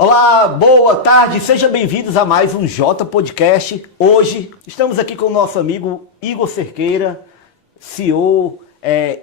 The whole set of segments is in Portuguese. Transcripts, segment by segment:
Olá, boa tarde, sejam bem-vindos a mais um J Podcast. Hoje estamos aqui com o nosso amigo Igor Cerqueira, CEO,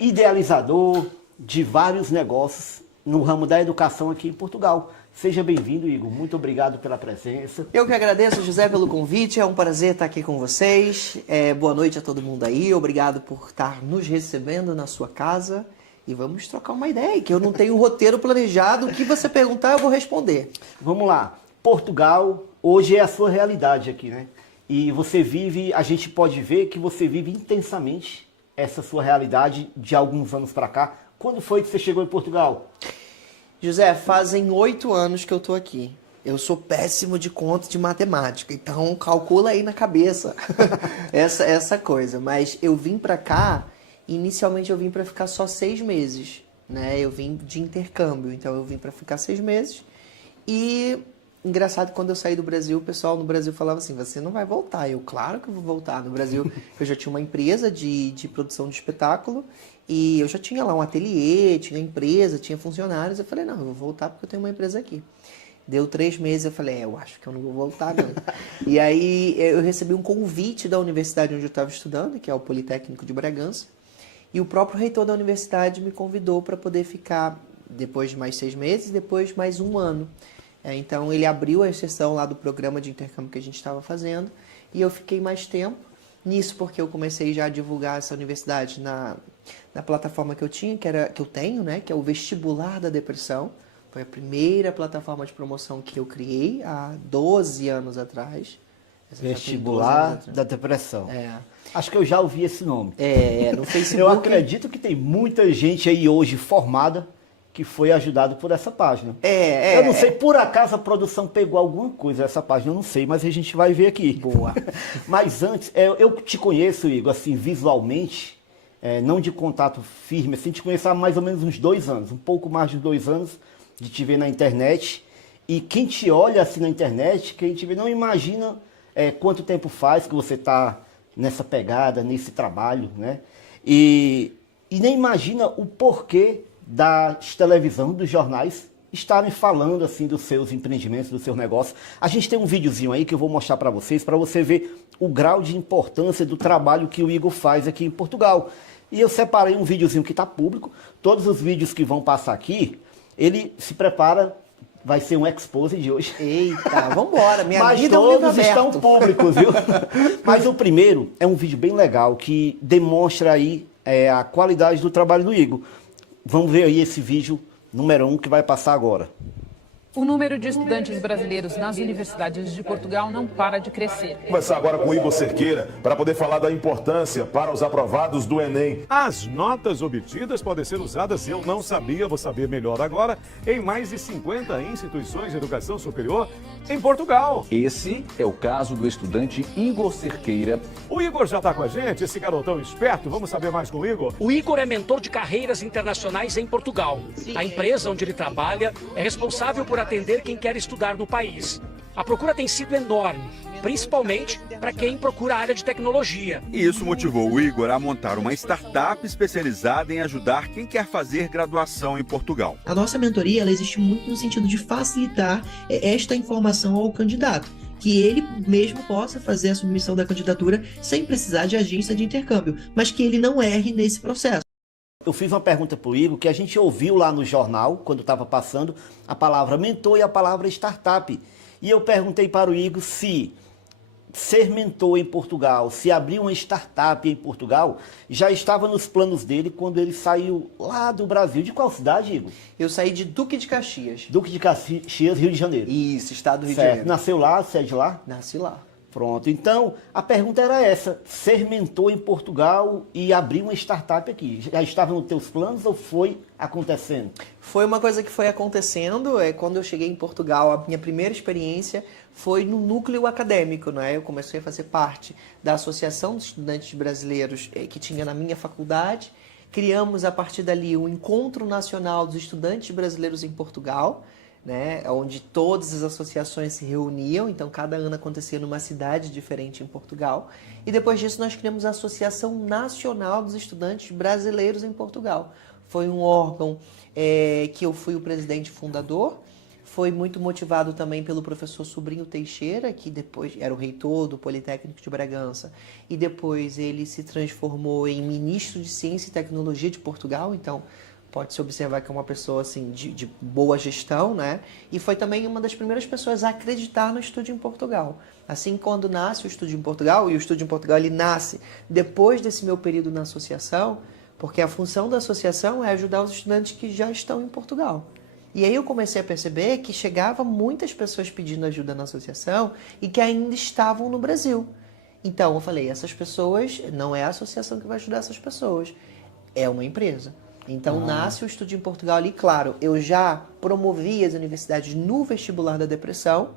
idealizador de vários negócios no ramo da educação aqui em Portugal. Seja bem-vindo, Igor. Muito obrigado pela presença. Eu que agradeço, José, pelo convite. É um prazer estar aqui com vocês. Boa noite a todo mundo aí. Obrigado por estar nos recebendo na sua casa. E vamos trocar uma ideia, que eu não tenho um roteiro planejado. O que você perguntar, eu vou responder. Vamos lá. Portugal, hoje é a sua realidade aqui, né? E você vive, a gente pode ver que você vive intensamente essa sua realidade de alguns anos para cá. Quando foi que você chegou em Portugal? José, fazem 8 anos que eu tô aqui. Eu sou péssimo de conta de matemática, então calcula aí na cabeça essa coisa. Mas eu vim pra cá, inicialmente eu vim pra ficar só 6 meses, né? Eu vim de intercâmbio, então eu vim pra ficar 6 meses. E engraçado, quando eu saí do Brasil, o pessoal no Brasil falava assim, você não vai voltar. Eu, claro que eu vou voltar. No Brasil, eu já tinha uma empresa de produção de espetáculo e eu já tinha lá um ateliê, tinha empresa, tinha funcionários. Eu falei, não, eu vou voltar porque eu tenho uma empresa aqui. Deu 3 meses, eu falei, eu acho que eu não vou voltar, não. E aí eu recebi um convite da universidade onde eu estava estudando, que é o Politécnico de Bragança, e o próprio reitor da universidade me convidou para poder ficar, depois de mais 6 meses, depois mais 1 ano. Então ele abriu a exceção lá do programa de intercâmbio que a gente estava fazendo, e eu fiquei mais tempo nisso, porque eu comecei já a divulgar essa universidade na plataforma que eu tinha, que eu tenho, né, que é o Vestibular da Depressão. Foi a primeira plataforma de promoção que eu criei há 12 anos atrás. Vestibular da Depressão. Acho que eu já ouvi esse nome. No Facebook. Eu acredito que tem muita gente aí hoje formada que foi ajudado por essa página. Eu não sei, por acaso a produção pegou alguma coisa dessa página, eu não sei, mas a gente vai ver aqui. Boa. Mas antes, eu te conheço, Igor, assim, visualmente, não de contato firme, assim, te conheço há mais ou menos uns 2 anos, um pouco mais de 2 anos de te ver na internet. E quem te olha assim na internet, quem te vê, não imagina quanto tempo faz que você está nessa pegada, nesse trabalho, né? E nem imagina o porquê das televisão, dos jornais, estarem falando assim dos seus empreendimentos, dos seus negócios. A gente tem um videozinho aí que eu vou mostrar para você ver o grau de importância do trabalho que o Igor faz aqui em Portugal. E eu separei um videozinho que está público. Todos os vídeos que vão passar aqui, ele se prepara, vai ser um expose de hoje. Eita, vambora, minha Mas vida é um livro todos aberto. estão públicos, viu? Mas o primeiro é um vídeo bem legal que demonstra aí a qualidade do trabalho do Igor. Vamos ver aí esse vídeo número 1 que vai passar agora. O número de estudantes brasileiros nas universidades de Portugal não para de crescer. Vou começar agora com o Igor Cerqueira para poder falar da importância para os aprovados do Enem. As notas obtidas podem ser usadas, eu não sabia, vou saber melhor agora, em mais de 50 instituições de educação superior em Portugal. Esse é o caso do estudante Igor Cerqueira. O Igor já está com a gente, esse garotão esperto, vamos saber mais com o Igor? O Igor é mentor de carreiras internacionais em Portugal. A empresa onde ele trabalha é responsável por atender quem quer estudar no país. A procura tem sido enorme, principalmente para quem procura a área de tecnologia. E isso motivou o Igor a montar uma startup especializada em ajudar quem quer fazer graduação em Portugal. A nossa mentoria ela existe muito no sentido de facilitar esta informação ao candidato, que ele mesmo possa fazer a submissão da candidatura sem precisar de agência de intercâmbio, mas que ele não erre nesse processo. Eu fiz uma pergunta para o Igor que a gente ouviu lá no jornal, quando estava passando, a palavra mentor e a palavra startup. E eu perguntei para o Igor se ser mentor em Portugal, se abrir uma startup em Portugal, já estava nos planos dele quando ele saiu lá do Brasil. De qual cidade, Igor? Eu saí de Duque de Caxias. Duque de Caxias, Rio de Janeiro. Isso, estado do Rio de Certo. Janeiro. Nasceu lá, você é de lá? Nasci lá. Pronto, então a pergunta era essa, ser mentor em Portugal e abrir uma startup aqui, já estava nos teus planos ou foi acontecendo? Foi uma coisa que foi acontecendo, quando eu cheguei em Portugal, a minha primeira experiência foi no núcleo acadêmico, né? Eu comecei a fazer parte da Associação de Estudantes Brasileiros que tinha na minha faculdade, criamos a partir dali o Encontro Nacional dos Estudantes Brasileiros em Portugal, né, onde todas as associações se reuniam, então cada ano acontecia numa cidade diferente em Portugal. E depois disso nós criamos a Associação Nacional dos Estudantes Brasileiros em Portugal. Foi um órgão que eu fui o presidente fundador, foi muito motivado também pelo professor Sobrinho Teixeira, que depois era o reitor do Politécnico de Bragança, e depois ele se transformou em ministro de Ciência e Tecnologia de Portugal, então pode-se observar que é uma pessoa assim, de boa gestão, né? E foi também uma das primeiras pessoas a acreditar no Estúdio em Portugal. Assim, quando nasce o Estúdio em Portugal, e o Estúdio em Portugal ele nasce depois desse meu período na associação, porque a função da associação é ajudar os estudantes que já estão em Portugal. E aí eu comecei a perceber que chegavam muitas pessoas pedindo ajuda na associação e que ainda estavam no Brasil. Então eu falei, essas pessoas, não é a associação que vai ajudar essas pessoas, é uma empresa. Então nasce o Estúdio em Portugal ali, claro, eu já promovi as universidades no vestibular da depressão,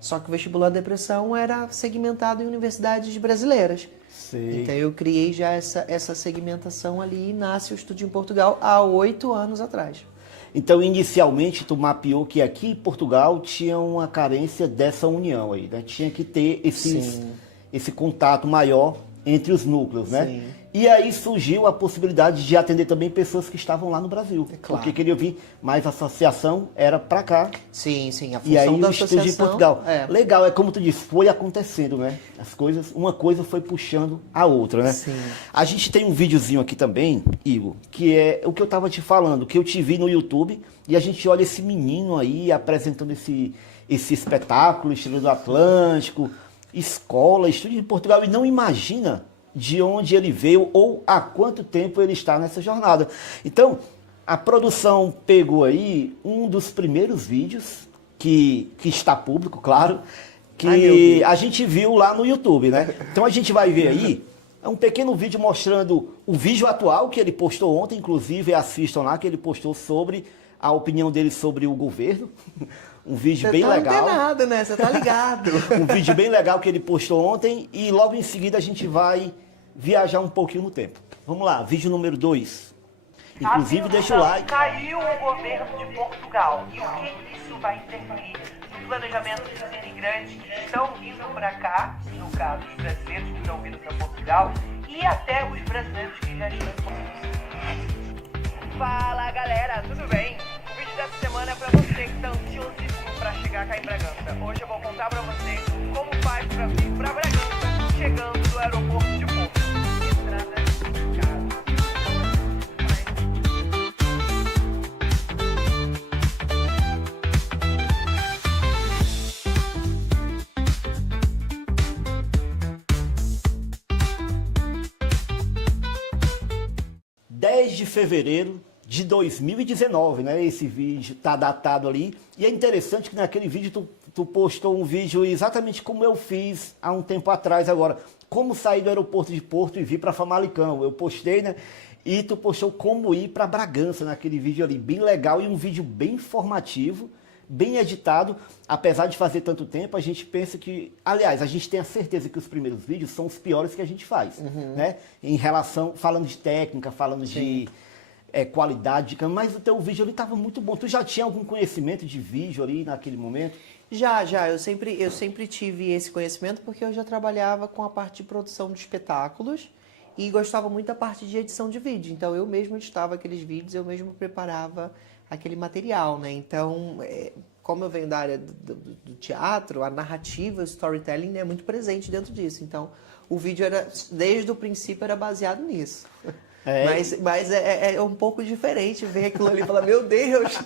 só que o vestibular da depressão era segmentado em universidades brasileiras. Sei. Então eu criei já essa segmentação ali e nasce o Estúdio em Portugal há 8 anos atrás. Então, inicialmente, tu mapeou que aqui em Portugal tinha uma carência dessa união aí, né? Tinha que ter esse contato maior entre os núcleos, né? Sim. E aí surgiu a possibilidade de atender também pessoas que estavam lá no Brasil. É claro. Porque queriam vir, mas a associação era para cá. Sim, sim. A função E aí da o Estúdio em associação... Portugal. É. Legal, é como tu disse, foi acontecendo, né? As coisas, uma coisa foi puxando a outra, né? Sim. A gente tem um videozinho aqui também, Igor, que é o que eu tava te falando, que eu te vi no YouTube, e a gente olha esse menino aí apresentando esse espetáculo, Estrela do Atlântico, escola, Estúdio em Portugal, e não imagina de onde ele veio ou há quanto tempo ele está nessa jornada. Então, a produção pegou aí um dos primeiros vídeos, que está público, claro, que a gente viu lá no YouTube, né? Então a gente vai ver aí, é um pequeno vídeo mostrando o vídeo atual que ele postou ontem, inclusive assistam lá, que ele postou sobre a opinião dele sobre o governo. Um vídeo bem legal. Você tá antenado, né? Você tá ligado. Um vídeo bem legal que ele postou ontem e logo em seguida a gente vai viajar um pouquinho no tempo. Vamos lá, vídeo número 2. Inclusive, deixa o like. Caiu o governo de Portugal. E o que isso vai interferir no planejamento dos imigrantes que estão vindo para cá, no caso, os brasileiros que estão vindo para Portugal, e até os brasileiros que já estão em Portugal. Fala, galera, tudo bem? O vídeo dessa semana é para você que está ansiosíssimo para chegar cá em Bragança. Hoje eu vou contar para você como faz para vir para Bragança, chegando do aeroporto de Porto. Entrada em casa. De fevereiro de 2019, né? Esse vídeo tá datado ali. E é interessante que naquele vídeo tu postou um vídeo exatamente como eu fiz há um tempo atrás agora. Como sair do aeroporto de Porto e vir para Famalicão. Eu postei, né? E tu postou como ir para Bragança naquele vídeo ali. Bem legal e um vídeo bem informativo, bem editado. Apesar de fazer tanto tempo, a gente pensa que... Aliás, a gente tem a certeza que os primeiros vídeos são os piores que a gente faz, né? Em relação... Falando de técnica, falando de qualidade de câmera. Mas o teu vídeo ali estava muito bom. Tu já tinha algum conhecimento de vídeo ali naquele momento? Já. Eu sempre tive esse conhecimento porque eu já trabalhava com a parte de produção de espetáculos e gostava muito da parte de edição de vídeo. Então, eu mesmo editava aqueles vídeos, eu mesmo preparava aquele material, né? Então, como eu venho da área do teatro, a narrativa, o storytelling é muito presente dentro disso. Então, o vídeo desde o princípio era baseado nisso. Mas é um pouco diferente ver aquilo ali e falar, meu Deus!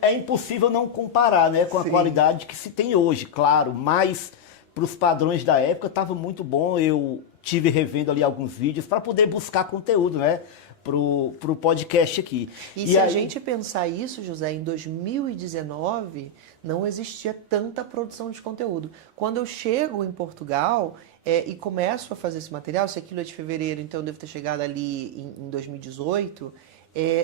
É impossível não comparar, né, com a qualidade que se tem hoje, claro, mas para os padrões da época estava muito bom. Eu tive revendo ali alguns vídeos para poder buscar conteúdo, né, pro podcast aqui. E se a gente pensar isso, José, em 2019 não existia tanta produção de conteúdo. Quando eu chego em Portugal e começo a fazer esse material, se aquilo é de fevereiro, então eu devo ter chegado ali em 2018,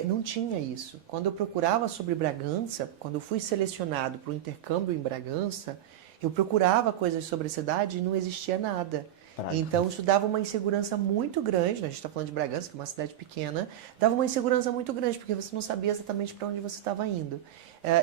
não tinha isso. Quando eu procurava sobre Bragança, quando eu fui selecionado para o intercâmbio em Bragança, eu procurava coisas sobre a cidade e não existia nada. Então, isso dava uma insegurança muito grande, né? A gente está falando de Bragança, que é uma cidade pequena, dava uma insegurança muito grande, porque você não sabia exatamente para onde você estava indo.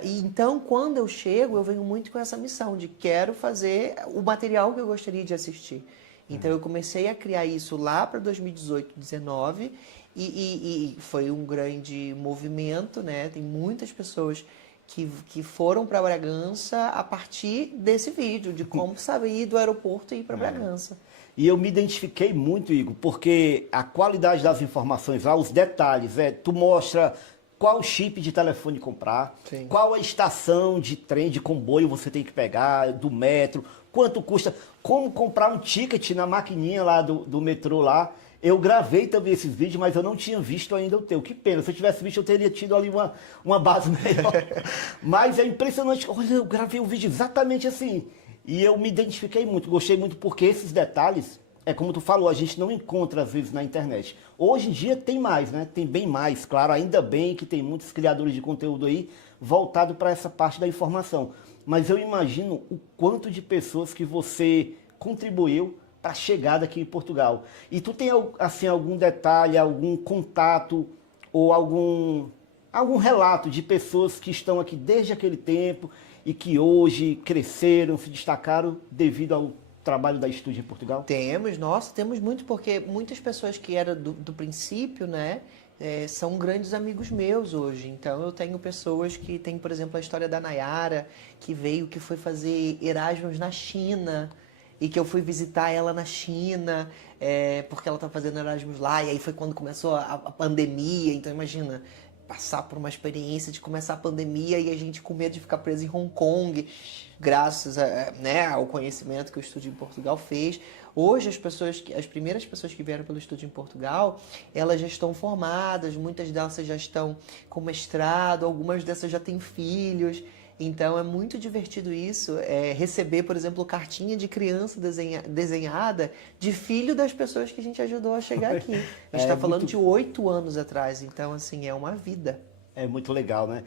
Então, quando eu chego, eu venho muito com essa missão de quero fazer o material que eu gostaria de assistir. Então, eu comecei a criar isso lá para 2018, 2019, e foi um grande movimento, né? Tem muitas pessoas que foram para Bragança a partir desse vídeo, de como sair do aeroporto e ir para Bragança. E eu me identifiquei muito, Igor, porque a qualidade das informações lá, os detalhes, tu mostra qual chip de telefone comprar, Sim. qual a estação de trem, de comboio você tem que pegar, do metro, quanto custa, como comprar um ticket na maquininha lá do metrô lá. Eu gravei também esses vídeos, mas eu não tinha visto ainda o teu. Que pena, se eu tivesse visto eu teria tido ali uma base melhor. Mas é impressionante, olha, eu gravei o vídeo exatamente assim. E eu me identifiquei muito, gostei muito, porque esses detalhes, é como tu falou, a gente não encontra às vezes na internet. Hoje em dia tem mais, né? Tem bem mais, claro, ainda bem que tem muitos criadores de conteúdo aí voltado para essa parte da informação. Mas eu imagino o quanto de pessoas que você contribuiu para a chegada aqui em Portugal. E tu tem assim, algum detalhe, algum contato ou algum relato de pessoas que estão aqui desde aquele tempo e que hoje cresceram, se destacaram devido ao trabalho da Estúdio em Portugal? Temos muito, porque muitas pessoas que eram do princípio, né, são grandes amigos meus hoje. Então eu tenho pessoas que tem, por exemplo, a história da Nayara, que foi fazer Erasmus na China, e que eu fui visitar ela na China, porque ela estava fazendo Erasmus lá, e aí foi quando começou a pandemia. Então imagina, passar por uma experiência de começar a pandemia e a gente com medo de ficar preso em Hong Kong, graças ao conhecimento que o Estúdio em Portugal fez. Hoje as primeiras pessoas que vieram pelo Estúdio em Portugal, elas já estão formadas, muitas delas já estão com mestrado, algumas dessas já têm filhos. Então é muito divertido isso, receber, por exemplo, cartinha de criança desenhada de filho das pessoas que a gente ajudou a chegar aqui. A gente está falando de 8 anos atrás, então assim, é uma vida. É muito legal, né?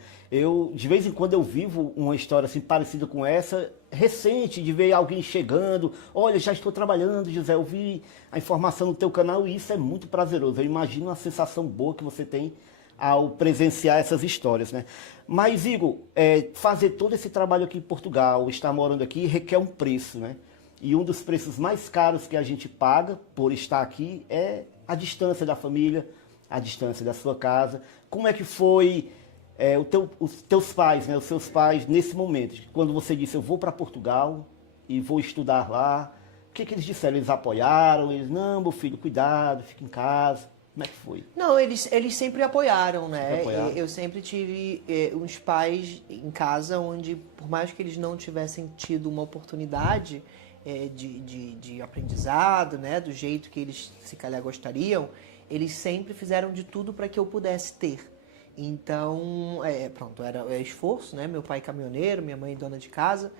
De vez em quando eu vivo uma história assim parecida com essa, recente, de ver alguém chegando, olha, já estou trabalhando, José, eu vi a informação no teu canal e isso é muito prazeroso. Eu imagino a sensação boa que você tem ao presenciar essas histórias, né? Mas, Igor, fazer todo esse trabalho aqui em Portugal, estar morando aqui, requer um preço, né? E um dos preços mais caros que a gente paga por estar aqui é a distância da família, a distância da sua casa. Como é que foi os teus pais, né? Os seus pais nesse momento, quando você disse, eu vou para Portugal e vou estudar lá, o que eles disseram? Eles apoiaram? Eles, não, meu filho, cuidado, fica em casa. Como é que foi? Não, eles sempre apoiaram, né? Sempre apoiaram. Eu sempre tive uns pais em casa onde, por mais que eles não tivessem tido uma oportunidade de aprendizado, né? Do jeito que eles, se calhar, gostariam, eles sempre fizeram de tudo para que eu pudesse ter. Então, era esforço, né? Meu pai caminhoneiro, minha mãe dona de casa.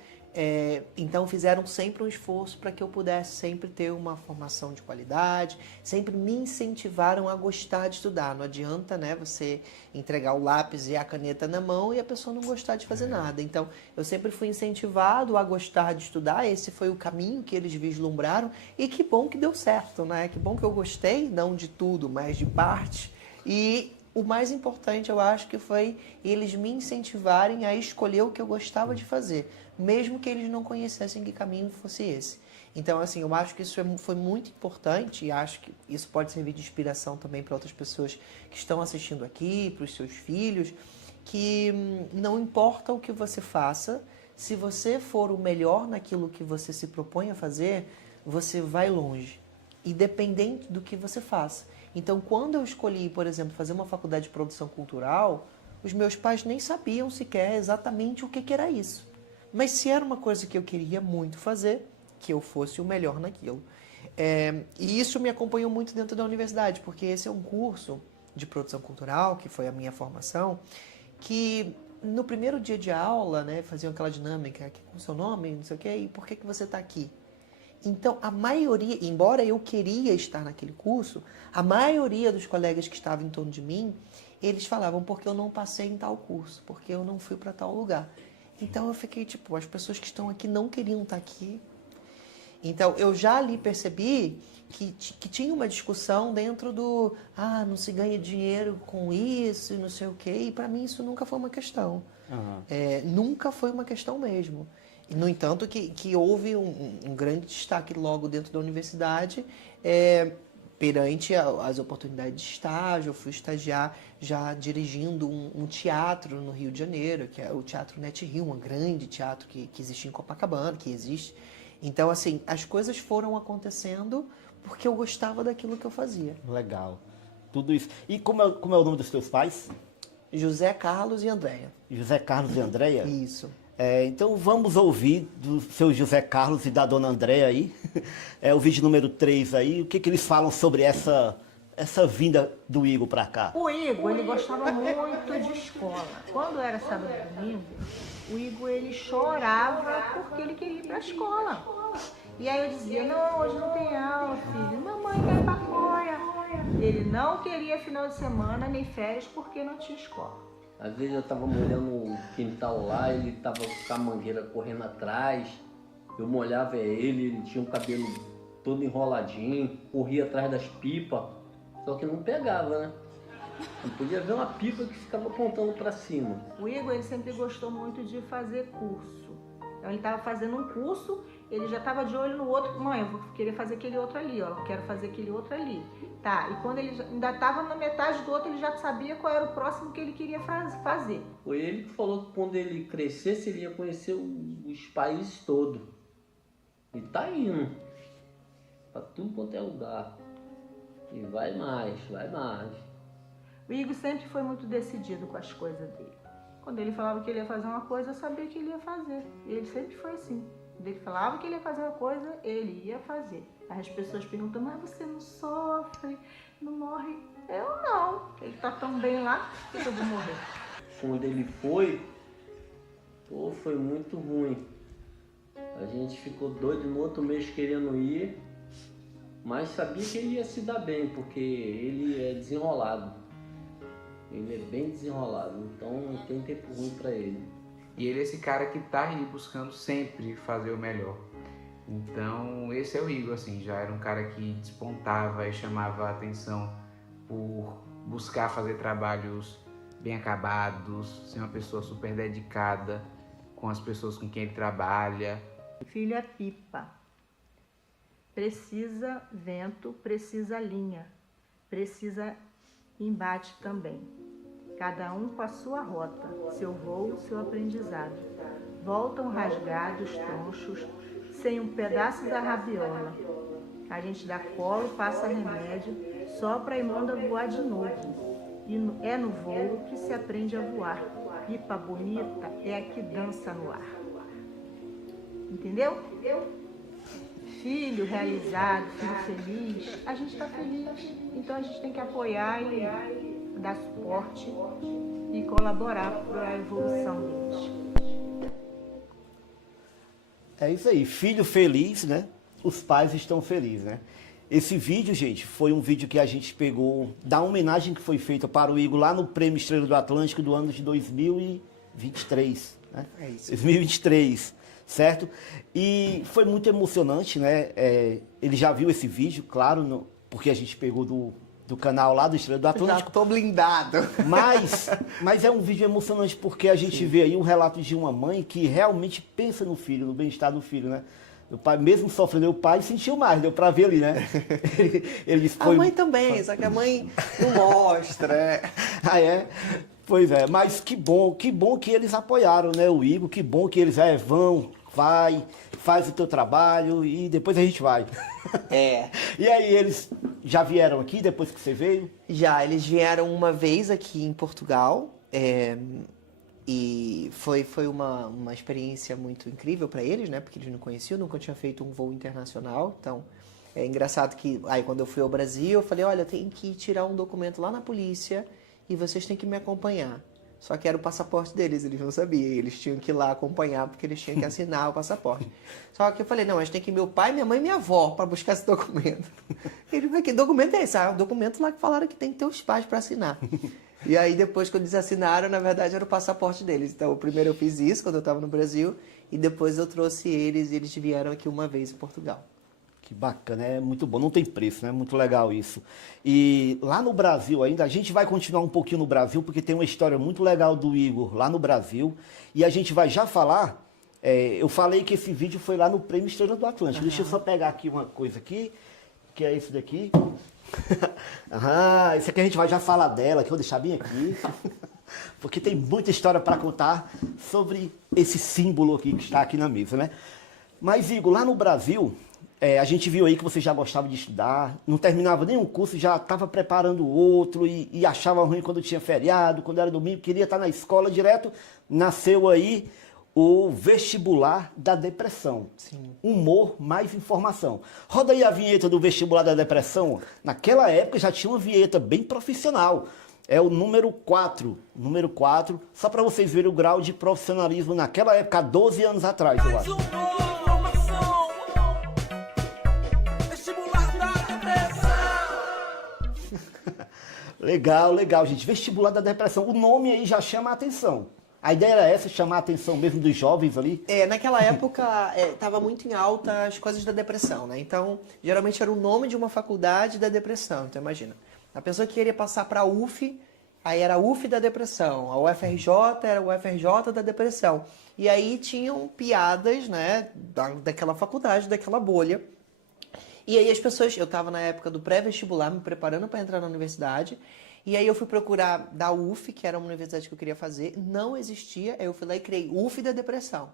Então fizeram sempre um esforço para que eu pudesse sempre ter uma formação de qualidade, sempre me incentivaram a gostar de estudar. Não adianta, né, você entregar o lápis e a caneta na mão e a pessoa não gostar de fazer nada. Então eu sempre fui incentivado a gostar de estudar, esse foi o caminho que eles vislumbraram e que bom que deu certo, né? Que bom que eu gostei, não de tudo, mas de parte. E o mais importante, eu acho, que foi eles me incentivarem a escolher o que eu gostava de fazer, mesmo que eles não conhecessem que caminho fosse esse. Então, assim, eu acho que isso foi muito importante e acho que isso pode servir de inspiração também para outras pessoas que estão assistindo aqui, para os seus filhos, que não importa o que você faça, se você for o melhor naquilo que você se propõe a fazer, você vai longe, independente do que você faça. Então, quando eu escolhi, por exemplo, fazer uma faculdade de produção cultural, os meus pais nem sabiam sequer exatamente o que era isso. Mas se era uma coisa que eu queria muito fazer, que eu fosse o melhor naquilo. E isso me acompanhou muito dentro da universidade, porque esse é um curso de produção cultural, que foi a minha formação, que no primeiro dia de aula, né, faziam aquela dinâmica, com o seu nome, não sei o quê, e por que você está aqui? Então, a maioria, embora eu queria estar naquele curso, a maioria dos colegas que estavam em torno de mim, eles falavam porque eu não passei em tal curso, porque eu não fui para tal lugar. Então, eu fiquei tipo, as pessoas que estão aqui não queriam estar aqui. Então, eu já ali percebi que tinha uma discussão dentro do, não se ganha dinheiro com isso e não sei o quê, e para mim isso nunca foi uma questão. Nunca foi uma questão mesmo. No entanto, que houve um grande destaque logo dentro da universidade perante as oportunidades de estágio, eu fui estagiar já dirigindo um teatro no Rio de Janeiro, que é o Teatro Net Rio, um grande teatro que existe em Copacabana, que existe. Então, assim, as coisas foram acontecendo porque eu gostava daquilo que eu fazia. Legal. Tudo isso. E como é o nome dos teus pais? José Carlos e Andréia. José Carlos e Andréia? Isso. Então vamos ouvir do seu José Carlos e da dona Andréia aí, o vídeo número 3 aí, o que eles falam sobre essa vinda do Igor para cá. O Igor, ele gostava muito de escola. Quando era sábado e domingo, o Igor, ele chorava porque ele queria ir para a escola. E aí eu dizia, não, hoje não tem aula, filho. Mamãe quer ir para Coia. Ele não queria final de semana nem férias porque não tinha escola. Às vezes eu tava molhando o quintal lá, ele tava com a mangueira correndo atrás, eu molhava ele tinha o cabelo todo enroladinho, corria atrás das pipas, só que não pegava, né? Não podia ver uma pipa que ficava apontando para cima. O Igor, ele sempre gostou muito de fazer curso. Então ele estava fazendo um curso, ele já estava de olho no outro. Mãe, eu vou querer fazer aquele outro ali, ó, eu quero fazer aquele outro ali. Tá, e quando ele ainda estava na metade do outro, ele já sabia qual era o próximo que ele queria fazer. Foi ele que falou que quando ele crescesse, ele ia conhecer os países todos. E tá indo para tudo quanto é lugar. E vai mais, vai mais. O Igor sempre foi muito decidido com as coisas dele. Quando ele falava que ele ia fazer uma coisa, eu sabia que ele ia fazer. E ele sempre foi assim. Quando ele falava que ele ia fazer uma coisa, ele ia fazer. Aí as pessoas perguntam, mas você não sofre, não morre? Eu não. Ele tá tão bem lá que eu vou morrer. Quando ele foi, foi muito ruim. A gente ficou doido no outro mês querendo ir, mas sabia que ele ia se dar bem, porque ele é desenrolado. Ele é bem desenrolado, então não tem tempo ruim para ele. E ele é esse cara que tá aí buscando sempre fazer o melhor. Então esse é o Igor, assim, já era um cara que despontava e chamava a atenção por buscar fazer trabalhos bem acabados, ser uma pessoa super dedicada com as pessoas com quem ele trabalha. Filho é pipa. Precisa vento, precisa linha, precisa embate também. Cada um com a sua rota, seu voo, seu aprendizado. Voltam rasgados, tronchos, sem um pedaço da rabiola. A gente dá colo, passa remédio, sopra e manda voar de novo. E é no voo que se aprende a voar. Pipa bonita é a que dança no ar. Entendeu? Filho realizado, filho feliz, a gente está feliz. Então a gente tem que apoiar e dar suporte e colaborar para a evolução deles. É isso aí, filho feliz, né? Os pais estão felizes, né? Esse vídeo, gente, foi um vídeo que a gente pegou da homenagem que foi feita para o Igor lá no Prêmio Estrela do Atlântico do ano de 2023, né? É isso. 2023, certo? E foi muito emocionante, né? Ele já viu esse vídeo, claro, porque a gente pegou do canal lá do Estrela do Atlântico. Já tô blindado. Mas é um vídeo emocionante porque a gente vê aí um relato de uma mãe que realmente pensa no filho, no bem-estar do filho, né? O pai, mesmo sofrendo, o pai sentiu mais, deu pra ver ali, né? Ele disse, a mãe também, só que a mãe não mostra. Ah, é? Pois é, mas que bom que eles apoiaram, né, o Igor, que bom que eles vão, vai, faz o teu trabalho e depois a gente vai. É. E aí, eles já vieram aqui depois que você veio? Já, eles vieram uma vez aqui em Portugal, e foi uma experiência muito incrível para eles, né? Porque eles não conheciam, nunca tinham feito um voo internacional. Então, é engraçado que aí quando eu fui ao Brasil, eu falei, olha, eu tenho que tirar um documento lá na polícia e vocês têm que me acompanhar. Só que era o passaporte deles, eles não sabiam. Eles tinham que ir lá acompanhar porque eles tinham que assinar o passaporte. Só que eu falei, não, a gente tem que ir meu pai, minha mãe e minha avó para buscar esse documento. Ele falou, que documento é esse? Ah, o documento lá que falaram que tem que ter os pais para assinar. E aí depois que eles assinaram, na verdade era o passaporte deles. Então primeiro eu fiz isso quando eu estava no Brasil e depois eu trouxe eles e eles vieram aqui uma vez em Portugal. Que bacana, é muito bom, não tem preço, né? Muito legal isso. E lá no Brasil ainda, a gente vai continuar um pouquinho no Brasil, porque tem uma história muito legal do Igor lá no Brasil. E a gente vai já falar, eu falei que esse vídeo foi lá no Prêmio Estrela do Atlântico. Deixa eu só pegar aqui uma coisa aqui, que é esse daqui. Isso aqui a gente vai já falar dela, que eu vou deixar bem aqui. Porque tem muita história para contar sobre esse símbolo aqui que está aqui na mesa, né? Mas, Igor, lá no Brasil, a gente viu aí que você já gostava de estudar, não terminava nenhum curso, já estava preparando outro e achava ruim quando tinha feriado, quando era domingo, queria estar na escola direto. Nasceu aí o vestibular da depressão. Sim. Humor mais informação. Roda aí a vinheta do vestibular da depressão. Naquela época já tinha uma vinheta bem profissional. É o número 4. Número 4, só para vocês verem o grau de profissionalismo naquela época, há 12 anos atrás, eu acho. Legal, legal, gente. Vestibular da depressão. O nome aí já chama a atenção. A ideia era essa, chamar a atenção mesmo dos jovens ali? Naquela época estava muito em alta as coisas da depressão, né? Então, geralmente era o nome de uma faculdade da depressão. Então, imagina, a pessoa que queria passar para a UF, aí era a UF da depressão. A UFRJ era o UFRJ da depressão. E aí tinham piadas, né, daquela faculdade, daquela bolha. E aí as pessoas... Eu estava na época do pré-vestibular, me preparando para entrar na universidade. E aí eu fui procurar da UF, que era uma universidade que eu queria fazer. Não existia. Aí eu fui lá e criei UF da depressão.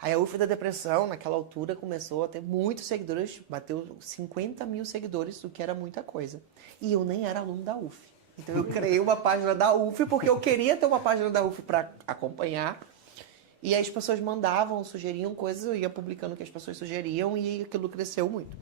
Aí a UF da depressão, naquela altura, começou a ter muitos seguidores. Bateu 50 mil seguidores, o que era muita coisa. E eu nem era aluno da UF. Então eu criei uma página da UF, porque eu queria ter uma página da UF para acompanhar. E aí as pessoas mandavam, sugeriam coisas, eu ia publicando o que as pessoas sugeriam e aquilo cresceu muito.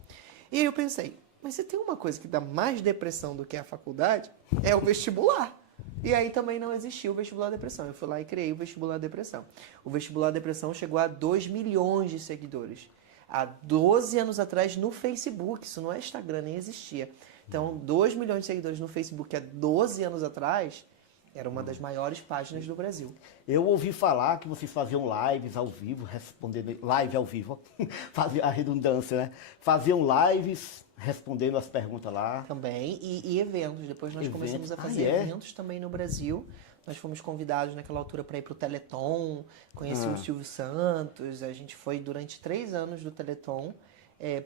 E aí eu pensei, mas se tem uma coisa que dá mais depressão do que a faculdade, é o vestibular. E aí também não existia o vestibular da depressão. Eu fui lá e criei o vestibular da depressão. O vestibular da depressão chegou a 2 milhões de seguidores. Há 12 anos atrás no Facebook, isso não é Instagram, nem existia. Então, 2 milhões de seguidores no Facebook há 12 anos atrás, era uma das maiores páginas do Brasil. Eu ouvi falar que vocês faziam lives ao vivo, respondendo... Live ao vivo, fazia a redundância, né? Faziam lives respondendo as perguntas lá. Também, e eventos. Depois nós começamos a fazer eventos também no Brasil. Nós fomos convidados naquela altura para ir para o Teleton, conheci o Silvio Santos. A gente foi durante 3 anos do Teleton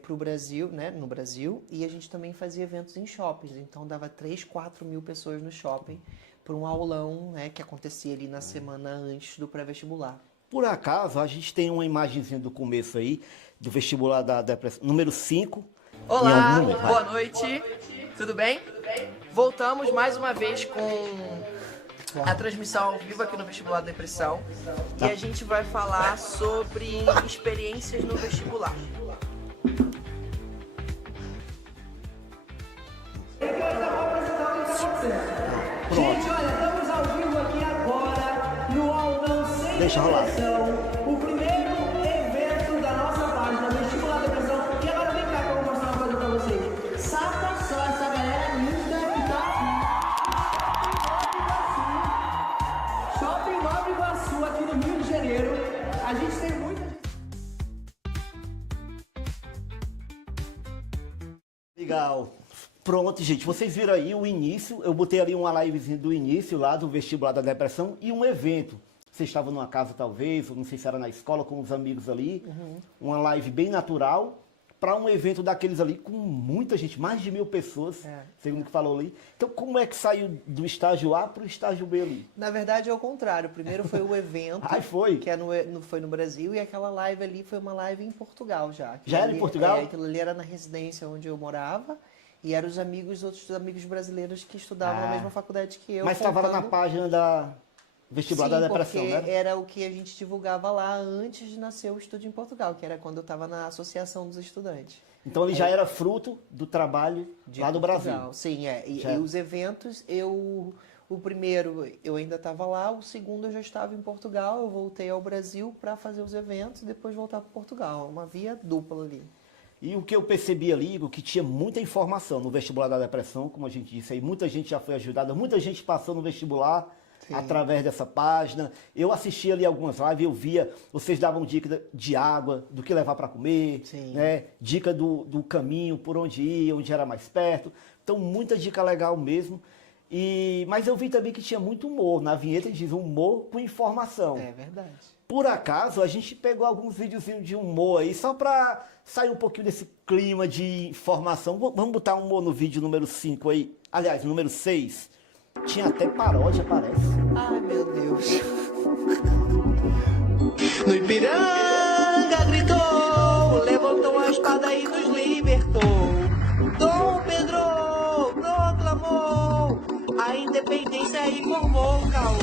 para o Brasil, né, no Brasil. E a gente também fazia eventos em shoppings. Então dava 3, 4 mil pessoas no shopping para um aulão, né, que acontecia ali na semana antes do pré-vestibular. Por acaso, a gente tem uma imagenzinha do começo aí, do vestibular da depressão, número 5. Olá, boa noite, tudo bem? Voltamos mais uma vez com a transmissão ao vivo aqui no Vestibular da Depressão. E a gente vai falar sobre experiências no vestibular. Gente, olha, estamos ao vivo aqui agora no Aulão Sem Depressão, o primeiro evento da nossa página Vestibular da Depressão. E agora vem cá que eu vou mostrar uma coisa pra vocês. Saca só essa galera linda que tá aqui. Shopping Nova Iguaçu, aqui no Rio de Janeiro. A gente tem muita gente. Legal. Pronto, gente, vocês viram aí o início, eu botei ali uma livezinha do início lá do vestibular da depressão e um evento. Vocês estavam numa casa talvez, ou não sei se era na escola com os amigos ali, uma live bem natural para um evento daqueles ali com muita gente, mais de 1.000 pessoas, segundo o que falou ali. Então como é que saiu do estágio A para o estágio B ali? Na verdade é o contrário, primeiro foi o evento, que foi no Brasil, e aquela live ali foi uma live em Portugal já. Já era em Portugal? Aquilo ali era na residência onde eu morava. E eram outros amigos brasileiros que estudavam na mesma faculdade que eu. Mas estava lá na página da vestibular da depressão, né? Porque era o que a gente divulgava lá antes de nascer o Estúdio em Portugal, que era quando eu estava na Associação dos Estudantes. Então ele já era fruto do trabalho lá do Brasil. Sim, E os eventos, o primeiro eu ainda estava lá, o segundo eu já estava em Portugal, eu voltei ao Brasil para fazer os eventos e depois voltar para Portugal. Uma via dupla ali. E o que eu percebi ali, Igor, que tinha muita informação no vestibular da depressão, como a gente disse aí, muita gente já foi ajudada, muita gente passou no vestibular através dessa página. Eu assisti ali algumas lives, eu via, vocês davam dica de água, do que levar para comer, né? Dica do caminho, por onde ir, onde era mais perto. Então, muita dica legal mesmo. Mas eu vi também que tinha muito humor. Na vinheta diz humor com informação. É verdade. por acaso, a gente pegou alguns videozinhos de humor aí, só pra sair um pouquinho desse clima de informação. Vamos botar humor no vídeo número 5 aí. Aliás, número 6. Tinha até paródia, parece. Ai, meu Deus. No Ipiranga gritou, levantou a espada e nos libertou. Dom Pedro proclamou a independência e formou o caô.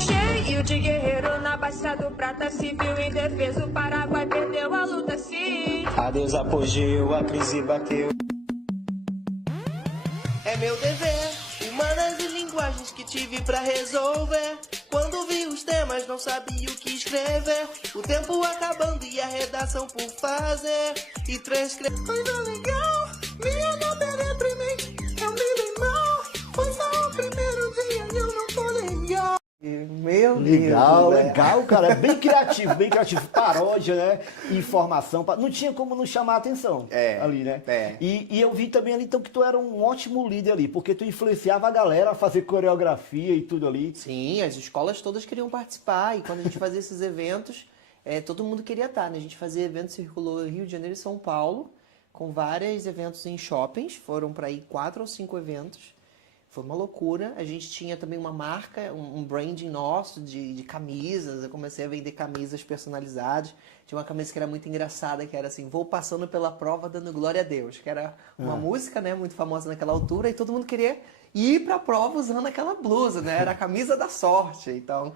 Cheio de guerreiro na Baixada do Prata, civil indefeso, o Paraguai perdeu a luta, sim. Adeus apogeu, a crise bateu. É meu dever, humanas e linguagens que tive pra resolver. Quando vi os temas não sabia o que escrever. O tempo acabando e a redação por fazer. E transcrever. Coisa legal, minha nota é deprimente. Eu me dei mal, foi só o primeiro dia e eu não tô legal. Meu Legal, Deus, legal, cara. É bem criativo, bem criativo. Paródia, né? Informação. Não tinha como não chamar a atenção ali, né? E eu vi também ali, então, que tu era um ótimo líder ali, porque tu influenciava a galera a fazer coreografia e tudo ali. Sim, as escolas todas queriam participar. E quando a gente fazia esses eventos, todo mundo queria estar, né? A gente fazia eventos, circulou Rio de Janeiro e São Paulo, com vários eventos em shoppings. Foram para aí 4 ou 5 eventos. Foi uma loucura. A gente tinha também uma marca, um branding nosso de camisas. Eu comecei a vender camisas personalizadas. Tinha uma camisa que era muito engraçada, que era assim, vou passando pela prova dando glória a Deus. Que era uma música, né, muito famosa naquela altura. E todo mundo queria ir para a prova usando aquela blusa, né? Era a camisa da sorte. Então,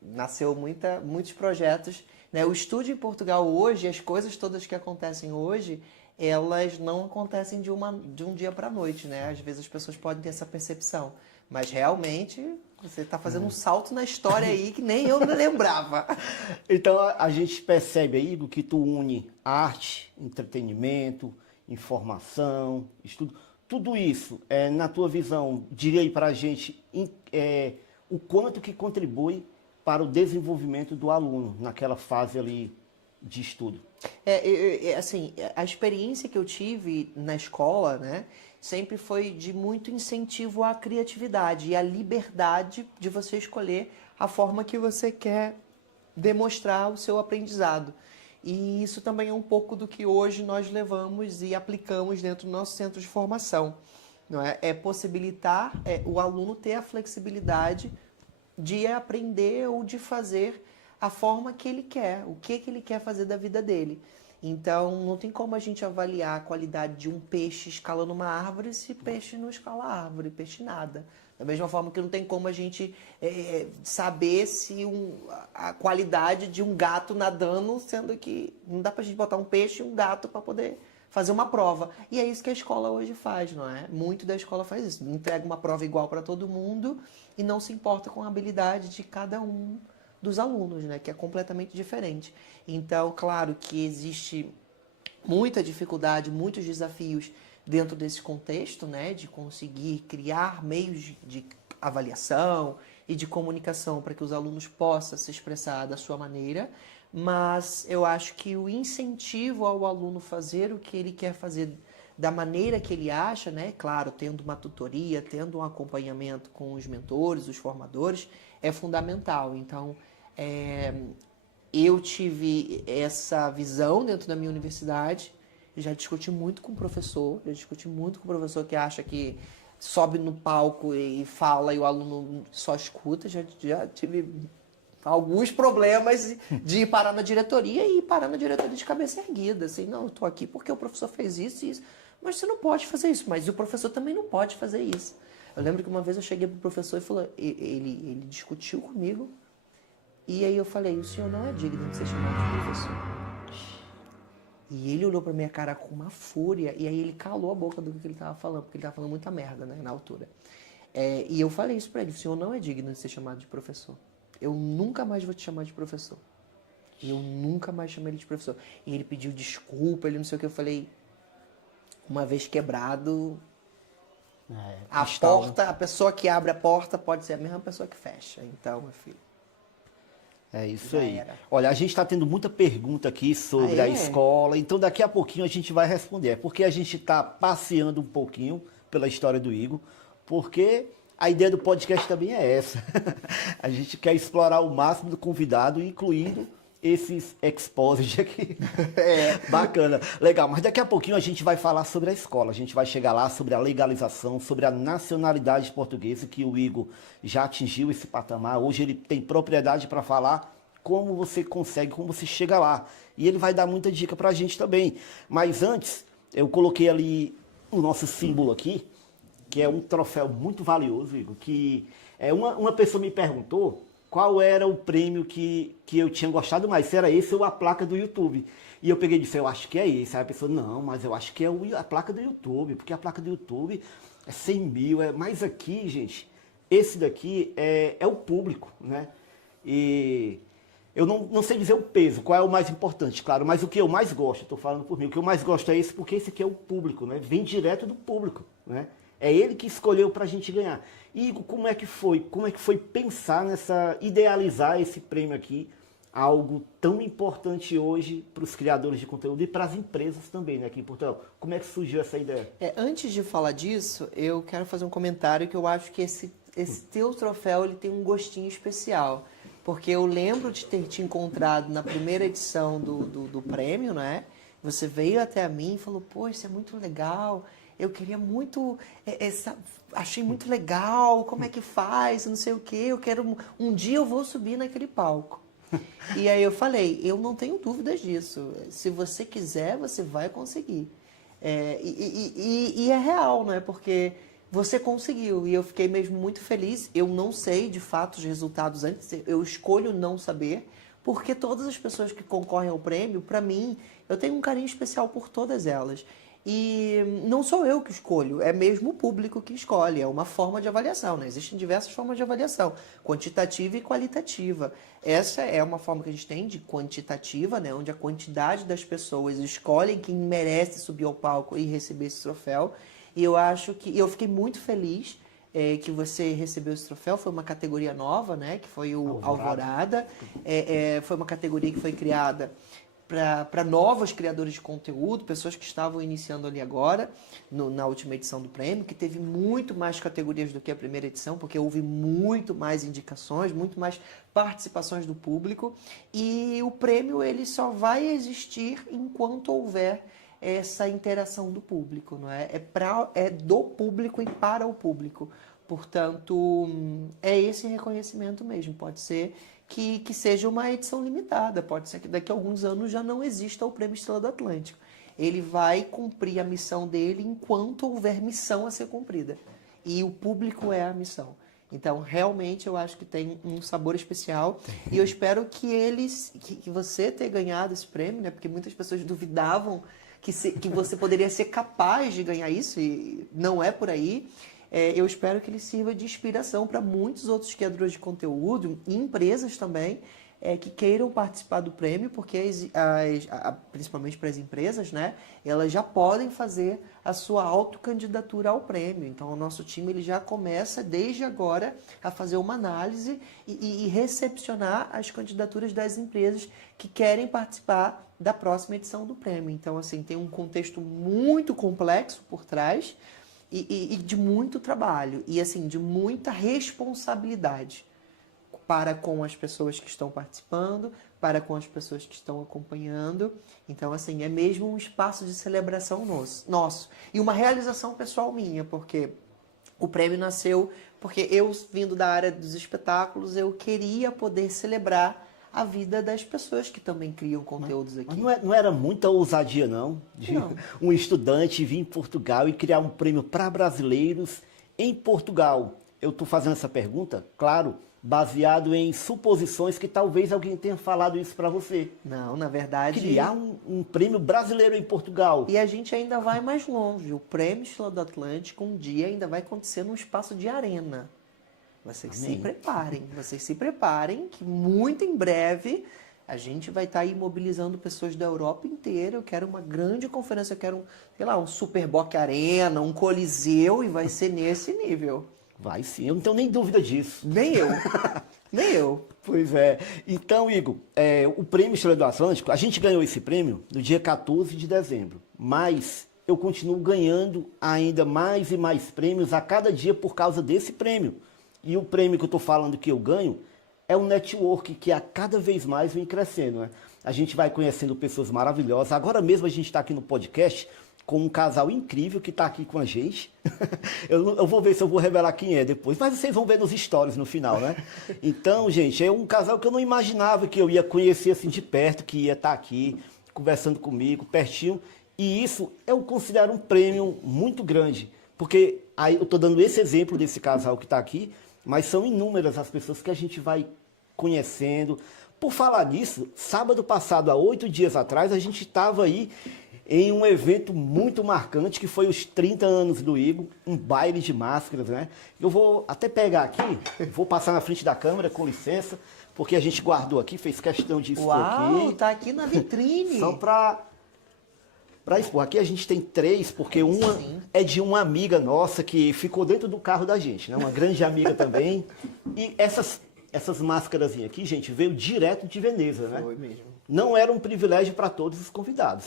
nasceu muitos projetos. Né? O estúdio em Portugal hoje, as coisas todas que acontecem hoje, elas não acontecem de um dia para a noite, né? Às vezes as pessoas podem ter essa percepção, mas realmente você está fazendo um salto na história aí que nem eu me lembrava. Então a gente percebe aí, Igor, que tu une arte, entretenimento, informação, estudo. Tudo isso, na tua visão, diria aí para a gente o quanto que contribui para o desenvolvimento do aluno naquela fase ali de estudo. Assim, a experiência que eu tive na escola, né, sempre foi de muito incentivo à criatividade e à liberdade de você escolher a forma que você quer demonstrar o seu aprendizado. E isso também é um pouco do que hoje nós levamos e aplicamos dentro do nosso centro de formação. Não é? É possibilitar o aluno ter a flexibilidade de aprender ou de fazer a forma que ele quer, o que ele quer fazer da vida dele. Então, não tem como a gente avaliar a qualidade de um peixe escalando uma árvore se peixe não escala a árvore, peixe nada. Da mesma forma que não tem como a gente saber se a qualidade de um gato nadando, sendo que não dá pra gente botar um peixe e um gato para poder fazer uma prova. E é isso que a escola hoje faz, não é? Muito da escola faz isso. Entrega uma prova igual para todo mundo e não se importa com a habilidade de cada um dos alunos, né, que é completamente diferente. Então, claro que existe muita dificuldade, muitos desafios dentro desse contexto, né, de conseguir criar meios de avaliação e de comunicação para que os alunos possam se expressar da sua maneira, mas eu acho que o incentivo ao aluno fazer o que ele quer fazer da maneira que ele acha, né, claro, tendo uma tutoria, tendo um acompanhamento com os mentores, os formadores, é fundamental. Então, eu tive essa visão dentro da minha universidade, já discuti muito com o professor, que acha que sobe no palco e fala e o aluno só escuta, já tive alguns problemas de parar na diretoria e parar na diretoria de cabeça erguida, assim, não, eu tô aqui porque o professor fez isso e isso, mas você não pode fazer isso, mas o professor também não pode fazer isso. Eu lembro que uma vez eu cheguei pro professor e falou, ele discutiu comigo. E aí eu falei, o senhor não é digno de ser chamado de professor. E ele olhou pra minha cara com uma fúria, e aí ele calou a boca do que ele tava falando, porque ele tava falando muita merda, né, na altura. E eu falei isso pra ele, o senhor não é digno de ser chamado de professor. Eu nunca mais vou te chamar de professor. E eu nunca mais chamei ele de professor. E ele pediu desculpa, ele não sei o que, eu falei, uma vez quebrado, a pessoa que abre a porta pode ser a mesma pessoa que fecha. Então, meu filho. É isso aí. Olha, a gente está tendo muita pergunta aqui sobre a escola, então daqui a pouquinho a gente vai responder. É porque a gente está passeando um pouquinho pela história do Igor. porque a ideia do podcast também é essa. A gente quer explorar o máximo do convidado, incluindo esses exposed aqui. Bacana. Legal, mas daqui a pouquinho a gente vai falar sobre a escola. A gente vai chegar lá sobre a legalização, sobre a nacionalidade portuguesa, que o Igor já atingiu esse patamar. Hoje ele tem propriedade para falar como você consegue, como você chega lá. E ele vai dar muita dica para a gente também. Mas antes, eu coloquei ali o nosso símbolo aqui, que é um troféu muito valioso, Igor, que uma pessoa me perguntou qual era o prêmio que eu tinha gostado mais, se era esse ou a placa do YouTube. E eu peguei e disse, eu acho que é esse. Aí a pessoa, não, mas eu acho que é a placa do YouTube, porque a placa do YouTube é 100 mil, mas aqui, gente, esse daqui é o público, né? E eu não sei dizer o peso, qual é o mais importante, claro, mas o que eu mais gosto, estou falando por mim, o que eu mais gosto é esse, porque esse aqui é o público, né? Vem direto do público, né? É ele que escolheu para a gente ganhar. E Igor, como é que foi pensar idealizar esse prêmio aqui, algo tão importante hoje para os criadores de conteúdo e para as empresas também, né, aqui em Portugal? Como é que surgiu essa ideia? Antes de falar disso, eu quero fazer um comentário que eu acho que esse teu troféu ele tem um gostinho especial. Porque eu lembro de ter te encontrado na primeira edição do prêmio, né? Você veio até a mim e falou, pô, isso é muito legal, eu queria muito, achei muito legal, como é que faz, não sei o quê, um dia eu vou subir naquele palco. E aí eu falei, eu não tenho dúvidas disso, se você quiser, você vai conseguir. E é real, né? Porque você conseguiu, e eu fiquei mesmo muito feliz. Eu não sei, de fato, os resultados antes, eu escolho não saber, porque todas as pessoas que concorrem ao prêmio, para mim, eu tenho um carinho especial por todas elas. E não sou eu que escolho, é mesmo o público que escolhe, é uma forma de avaliação, né? Existem diversas formas de avaliação, quantitativa e qualitativa. Essa é uma forma que a gente tem de quantitativa, né? Onde a quantidade das pessoas escolhem quem merece subir ao palco e receber esse troféu. E eu acho que eu fiquei muito feliz que você recebeu esse troféu. Foi uma categoria nova, né? Que foi o Alvorada. Foi uma categoria que foi criada para novos criadores de conteúdo, pessoas que estavam iniciando ali agora, na última edição do prêmio, que teve muito mais categorias do que a primeira edição, porque houve muito mais indicações, muito mais participações do público. E o prêmio ele só vai existir enquanto houver essa interação do público, não é? É do público e para o público. Portanto, é esse reconhecimento mesmo. Pode ser que seja uma edição limitada, pode ser que daqui a alguns anos já não exista o Prêmio Estrela do Atlântico. Ele vai cumprir a missão dele enquanto houver missão a ser cumprida. E o público é a missão. Então, realmente, eu acho que tem um sabor especial. E eu espero que você ter ganhado esse prêmio, né? Porque muitas pessoas duvidavam que você poderia ser capaz de ganhar isso, e não é por aí. Eu espero que ele sirva de inspiração para muitos outros criadores de conteúdo e empresas também que queiram participar do prêmio, porque principalmente para as empresas, né, elas já podem fazer a sua autocandidatura ao prêmio. Então, o nosso time ele já começa desde agora a fazer uma análise e recepcionar as candidaturas das empresas que querem participar da próxima edição do prêmio. Então, assim, tem um contexto muito complexo por trás, e de muito trabalho, e assim, de muita responsabilidade para com as pessoas que estão participando, para com as pessoas que estão acompanhando. Então, assim, é mesmo um espaço de celebração nosso. E uma realização pessoal minha, porque o prêmio nasceu porque eu, vindo da área dos espetáculos, eu queria poder celebrar a vida das pessoas que também criam conteúdos aqui. Mas não era muita ousadia, não, de um estudante vir em Portugal e criar um prêmio para brasileiros em Portugal. Eu estou fazendo essa pergunta, claro, baseado em suposições que talvez alguém tenha falado isso para você. Não, na verdade... Criar um prêmio brasileiro em Portugal. E a gente ainda vai mais longe. O Prêmio Estrela do Atlântico um dia ainda vai acontecer num espaço de arena. Vocês se preparem, que muito em breve a gente vai estar aí mobilizando pessoas da Europa inteira. Eu quero uma grande conferência, eu quero, um Super Boc Arena, um Coliseu, e vai ser nesse nível. Vai sim, eu não tenho nem dúvida disso. Nem eu. Nem eu. Pois é. Então, Igor, o Prêmio Estrela do Atlântico, a gente ganhou esse prêmio no dia 14 de dezembro, mas eu continuo ganhando ainda mais e mais prêmios a cada dia por causa desse prêmio. E o prêmio que eu estou falando que eu ganho é um network que a cada vez mais vem crescendo, né? A gente vai conhecendo pessoas maravilhosas. Agora mesmo a gente está aqui no podcast com um casal incrível que está aqui com a gente. Eu vou ver se eu vou revelar quem é depois, mas vocês vão ver nos stories no final, né? Então, gente, é um casal que eu não imaginava que eu ia conhecer assim de perto, que ia estar aqui conversando comigo, pertinho. E isso eu considero um prêmio muito grande, porque aí eu estou dando esse exemplo desse casal que está aqui, mas são inúmeras as pessoas que a gente vai conhecendo. Por falar nisso, sábado passado, há 8 dias atrás, a gente estava aí em um evento muito marcante, que foi os 30 anos do Igor, um baile de máscaras, né? Eu vou até pegar aqui, vou passar na frente da câmera, com licença, porque a gente guardou aqui, fez questão de expor aqui. Uau, tá aqui na vitrine. Só para expor. Aqui a gente tem 3, porque uma é de uma amiga nossa que ficou dentro do carro da gente, né? Uma grande amiga também. E essas máscaras aqui, gente, veio direto de Veneza, né? Foi mesmo. Não era um privilégio para todos os convidados.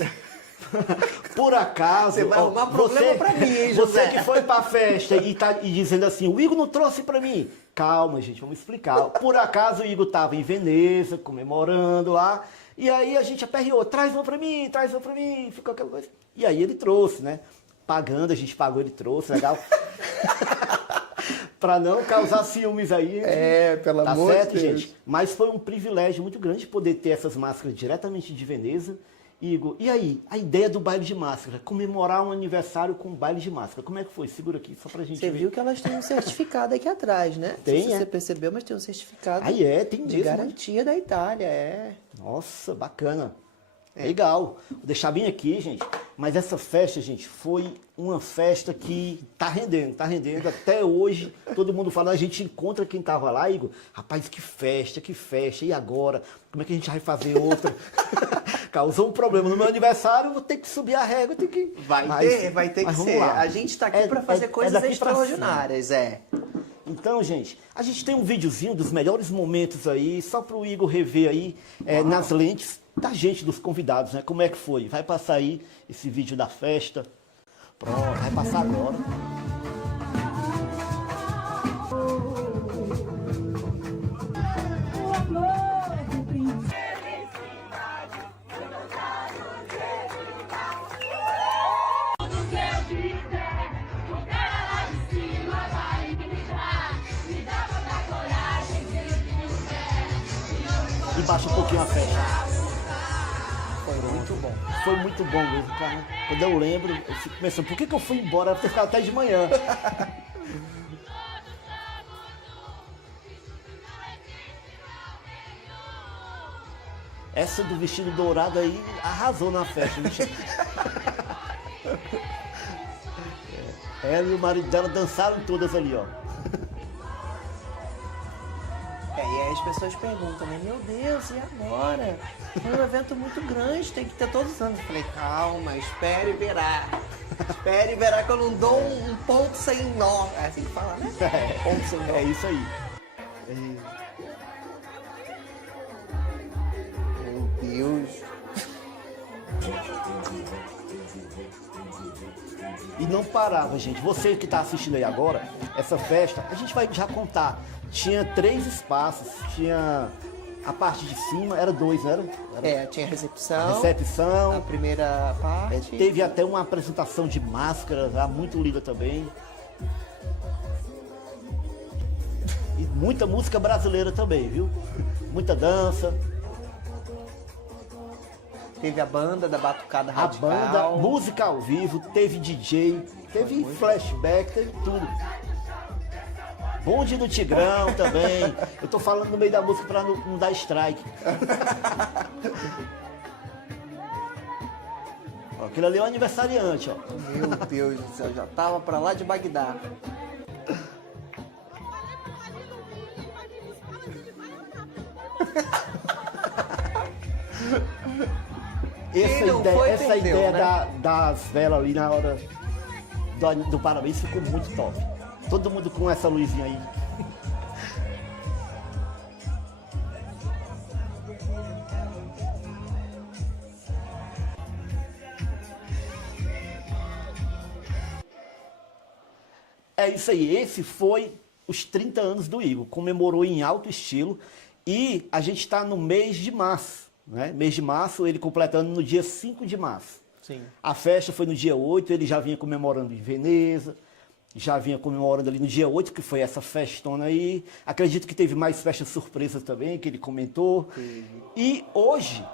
Por acaso... Você vai arrumar problema pra mim, hein, José? Você que foi pra festa e dizendo assim, o Igor não trouxe pra mim. Calma, gente, vamos explicar. Por acaso o Igor tava em Veneza, comemorando lá, e aí a gente aperreou, traz uma pra mim, ficou aquela coisa. E aí ele trouxe, né? Pagando, a gente pagou, ele trouxe, legal. Pra não causar ciúmes aí. Pelo amor de Deus. gente. Mas foi um privilégio muito grande poder ter essas máscaras diretamente de Veneza. Igor, e aí, a ideia do baile de máscara, comemorar um aniversário com um baile de máscara, como é que foi? Segura aqui, só pra gente ver. Você viu que elas têm um certificado aqui atrás, né? Tem, não sei se você percebeu, mas tem um certificado tem de mesmo, garantia da Itália, Nossa, bacana. Legal. Vou deixar bem aqui, gente. Mas essa festa, gente, foi uma festa que tá rendendo. Até hoje, todo mundo fala, a gente encontra quem tava lá, Igor. Rapaz, que festa. E agora? Como é que a gente vai fazer outra? Causou um problema. No meu aniversário, eu vou ter que subir a régua, Vai ter que ser. Lá. A gente tá aqui para fazer coisas extraordinárias, Então, gente, a gente tem um videozinho dos melhores momentos aí, só pro Igor rever aí, nas lentes da gente, dos convidados, né? Como é que foi? Vai passar aí esse vídeo da festa. Pronto, vai passar agora. E baixa um pouquinho a festa. Foi muito bom mesmo, cara. Quando eu lembro, eu fico pensando, por que eu fui embora? Eu ter ficado até de manhã. Essa do vestido dourado aí arrasou na festa. Ela e o marido dela dançaram todas ali, ó. E aí as pessoas perguntam, né? Meu Deus, e agora? Foi um evento muito grande, tem que ter todos os anos. Eu falei, calma, espere e verá. Espere e verá que eu não dou um ponto sem nó. É assim que fala, né? Ponto sem nó. É isso aí. Meu Deus. E não parava, gente. Você que está assistindo aí agora, essa festa, a gente vai já contar. Tinha 3 espaços, tinha a parte de cima, era 2, não era? Tinha recepção. A primeira parte. Teve até uma apresentação de máscaras lá, muito linda também. E muita música brasileira também, viu? Muita dança. Teve a banda da Batucada Radical. A banda, música ao vivo, teve DJ, teve flashback, teve tudo. Bonde do Tigrão também. Eu tô falando no meio da música pra não dar strike. Ó, aquilo ali é o aniversariante, ó. Meu Deus do céu, já tava pra lá de Bagdá. Essa ideia das velas ali na hora do parabéns ficou muito top. Todo mundo com essa luzinha aí. é isso aí. Esse foi os 30 anos do Igor. Comemorou em alto estilo. E a gente está no mês de março, né? Mês de março, ele completando no dia 5 de março. Sim. A festa foi no dia 8, ele já vinha comemorando em Veneza, já vinha comemorando ali no dia 8, que foi essa festona aí. Acredito que teve mais festas surpresas também, que ele comentou. E hoje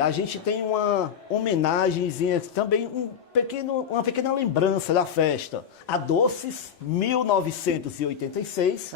a gente tem uma homenagenzinha, também uma pequena lembrança da festa. A Doces 1986,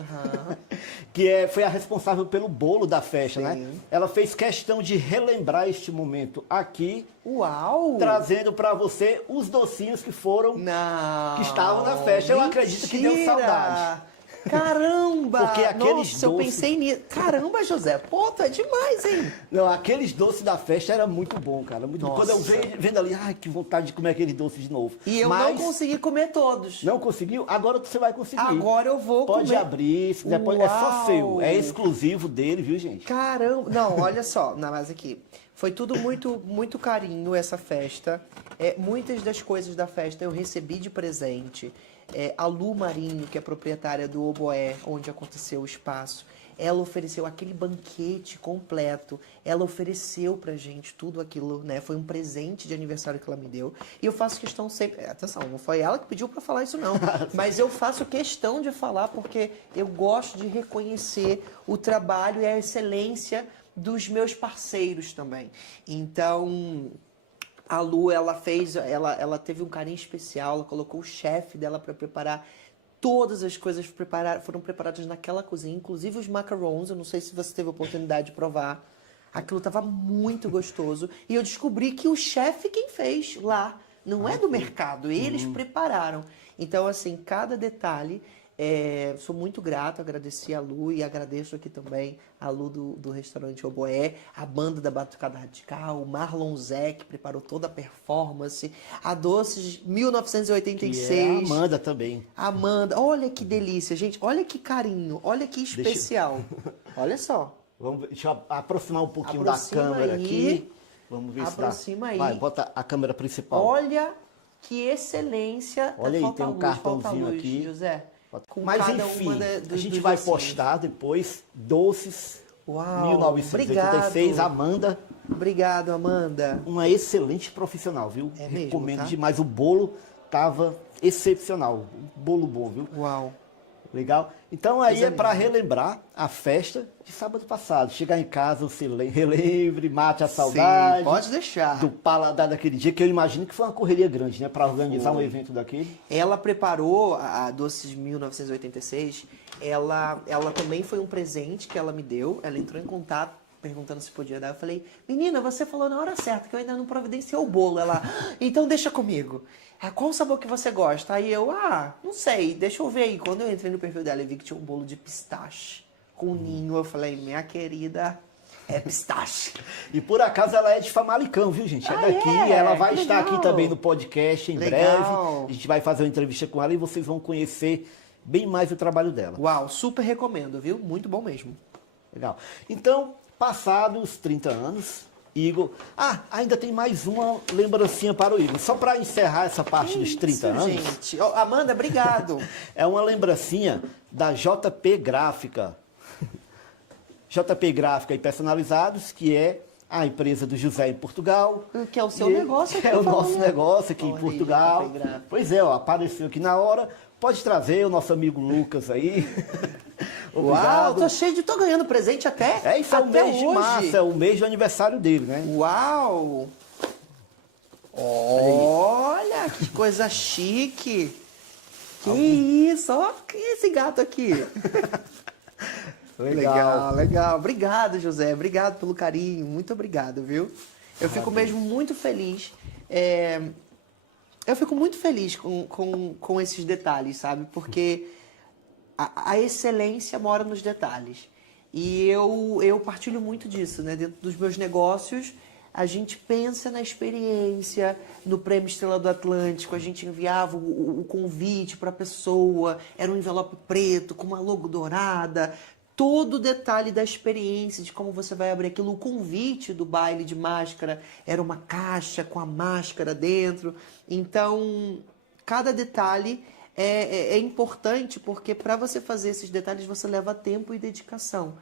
que foi a responsável pelo bolo da festa, né? Ela fez questão de relembrar este momento aqui. Uau! Trazendo para você os docinhos que estavam na festa. Eu acredito que deu saudade. Caramba! Porque aqueles Nossa, eu pensei nisso. Caramba, José, pô, tu é demais, hein? Não, aqueles doces da festa era muito bom, cara. Muito bom. Quando eu vendo ali, ai, que vontade de comer aquele doce de novo. E eu não consegui comer todos. Não conseguiu? Agora você vai conseguir. Agora eu vou Pode comer. abrir, se quiser, é só seu. É exclusivo dele, viu, gente? Caramba! Não, olha só, mas aqui. Foi tudo muito, muito carinho essa festa. Muitas das coisas da festa eu recebi de presente. A Lu Marinho, que é proprietária do Oboé, onde aconteceu o espaço, ela ofereceu aquele banquete completo. Ela ofereceu pra gente tudo aquilo, né? Foi um presente de aniversário que ela me deu. E eu faço questão sempre... Atenção, não foi ela que pediu pra falar isso, não. Mas eu faço questão de falar porque eu gosto de reconhecer o trabalho e a excelência dos meus parceiros também. Então... A Lu, ela teve um carinho especial, ela colocou o chefe dela para preparar todas as coisas foram preparadas naquela cozinha, inclusive os macarons. Eu não sei se você teve a oportunidade de provar. Aquilo estava muito gostoso. E eu descobri que o chefe quem fez lá, não é do mercado, eles prepararam. Então, assim, cada detalhe... sou muito grato, agradeci a Lu e agradeço aqui também a Lu do restaurante Oboé, a banda da Batucada Radical, o Marlon Zé, que preparou toda a performance, a Doces 1986. E a Amanda também. Amanda, olha que delícia, gente, olha que carinho, olha que especial. Olha só. Deixa eu aproximar um pouquinho da câmera aqui. Vamos ver Aproxima aí. Vai, bota a câmera principal. Olha que excelência. Olha aí, tem um cartãozinho aqui. José. Mas enfim, a gente vai postar depois Doces 1986, obrigado. Amanda. Obrigado, Amanda. Uma excelente profissional, viu? Recomendo tá? demais. O bolo tava excepcional. Bolo bom, viu? Uau. Legal. Então aí é para relembrar a festa de sábado passado. Chegar em casa, você relembre, mate a saudade. Sim, pode deixar. Do paladar daquele dia, que eu imagino que foi uma correria grande, né? Para organizar um evento daquele. Ela preparou a Doces 1986. Ela também foi um presente que ela me deu. Ela entrou em contato perguntando se podia dar. Eu falei, menina, você falou na hora certa que eu ainda não providenciei o bolo. Ela, então deixa comigo. Qual o sabor que você gosta? Aí eu, não sei, deixa eu ver aí. Quando eu entrei no perfil dela e vi que tinha um bolo de pistache com ninho, eu falei, minha querida, é pistache. E por acaso ela é de Famalicão, viu, gente? É daqui, ela vai estar aqui também no podcast em breve. A gente vai fazer uma entrevista com ela e vocês vão conhecer bem mais o trabalho dela. Uau, super recomendo, viu? Muito bom mesmo. Legal. Então, passados os 30 anos, Igor... ainda tem mais uma lembrancinha para o Igor. Só para encerrar essa parte dos 30 anos. Gente. Amanda, obrigado. É uma lembrancinha da JP Gráfica. JP Gráfica e Personalizados, que é a empresa do José em Portugal. Que é o seu negócio aqui. É o nosso negócio aqui em Portugal. Pois é, apareceu aqui na hora. Pode trazer o nosso amigo Lucas aí. Uau, tô ganhando presente até. Isso é o mês de março, é o mês do aniversário dele, né? Uau! Olha, que coisa chique. Que isso, ó, que é esse gato aqui? Legal. Obrigado, José. Obrigado pelo carinho. Muito obrigado, viu? Eu fico mesmo muito feliz. Eu fico muito feliz com esses detalhes, sabe? Porque a excelência mora nos detalhes. E eu partilho muito disso, né? Dentro dos meus negócios, a gente pensa na experiência, no Prêmio Estrela do Atlântico, a gente enviava o convite para a pessoa, era um envelope preto com uma logo dourada, todo o detalhe da experiência, de como você vai abrir aquilo. O convite do baile de máscara era uma caixa com a máscara dentro. Então, cada detalhe é importante porque para você fazer esses detalhes você leva tempo e dedicação.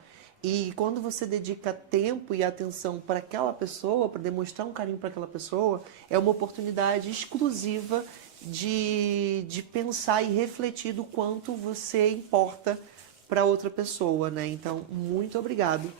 E quando você dedica tempo e atenção para aquela pessoa, para demonstrar um carinho para aquela pessoa, é uma oportunidade exclusiva de pensar e refletir do quanto você importa para outra pessoa, né? Então, muito obrigado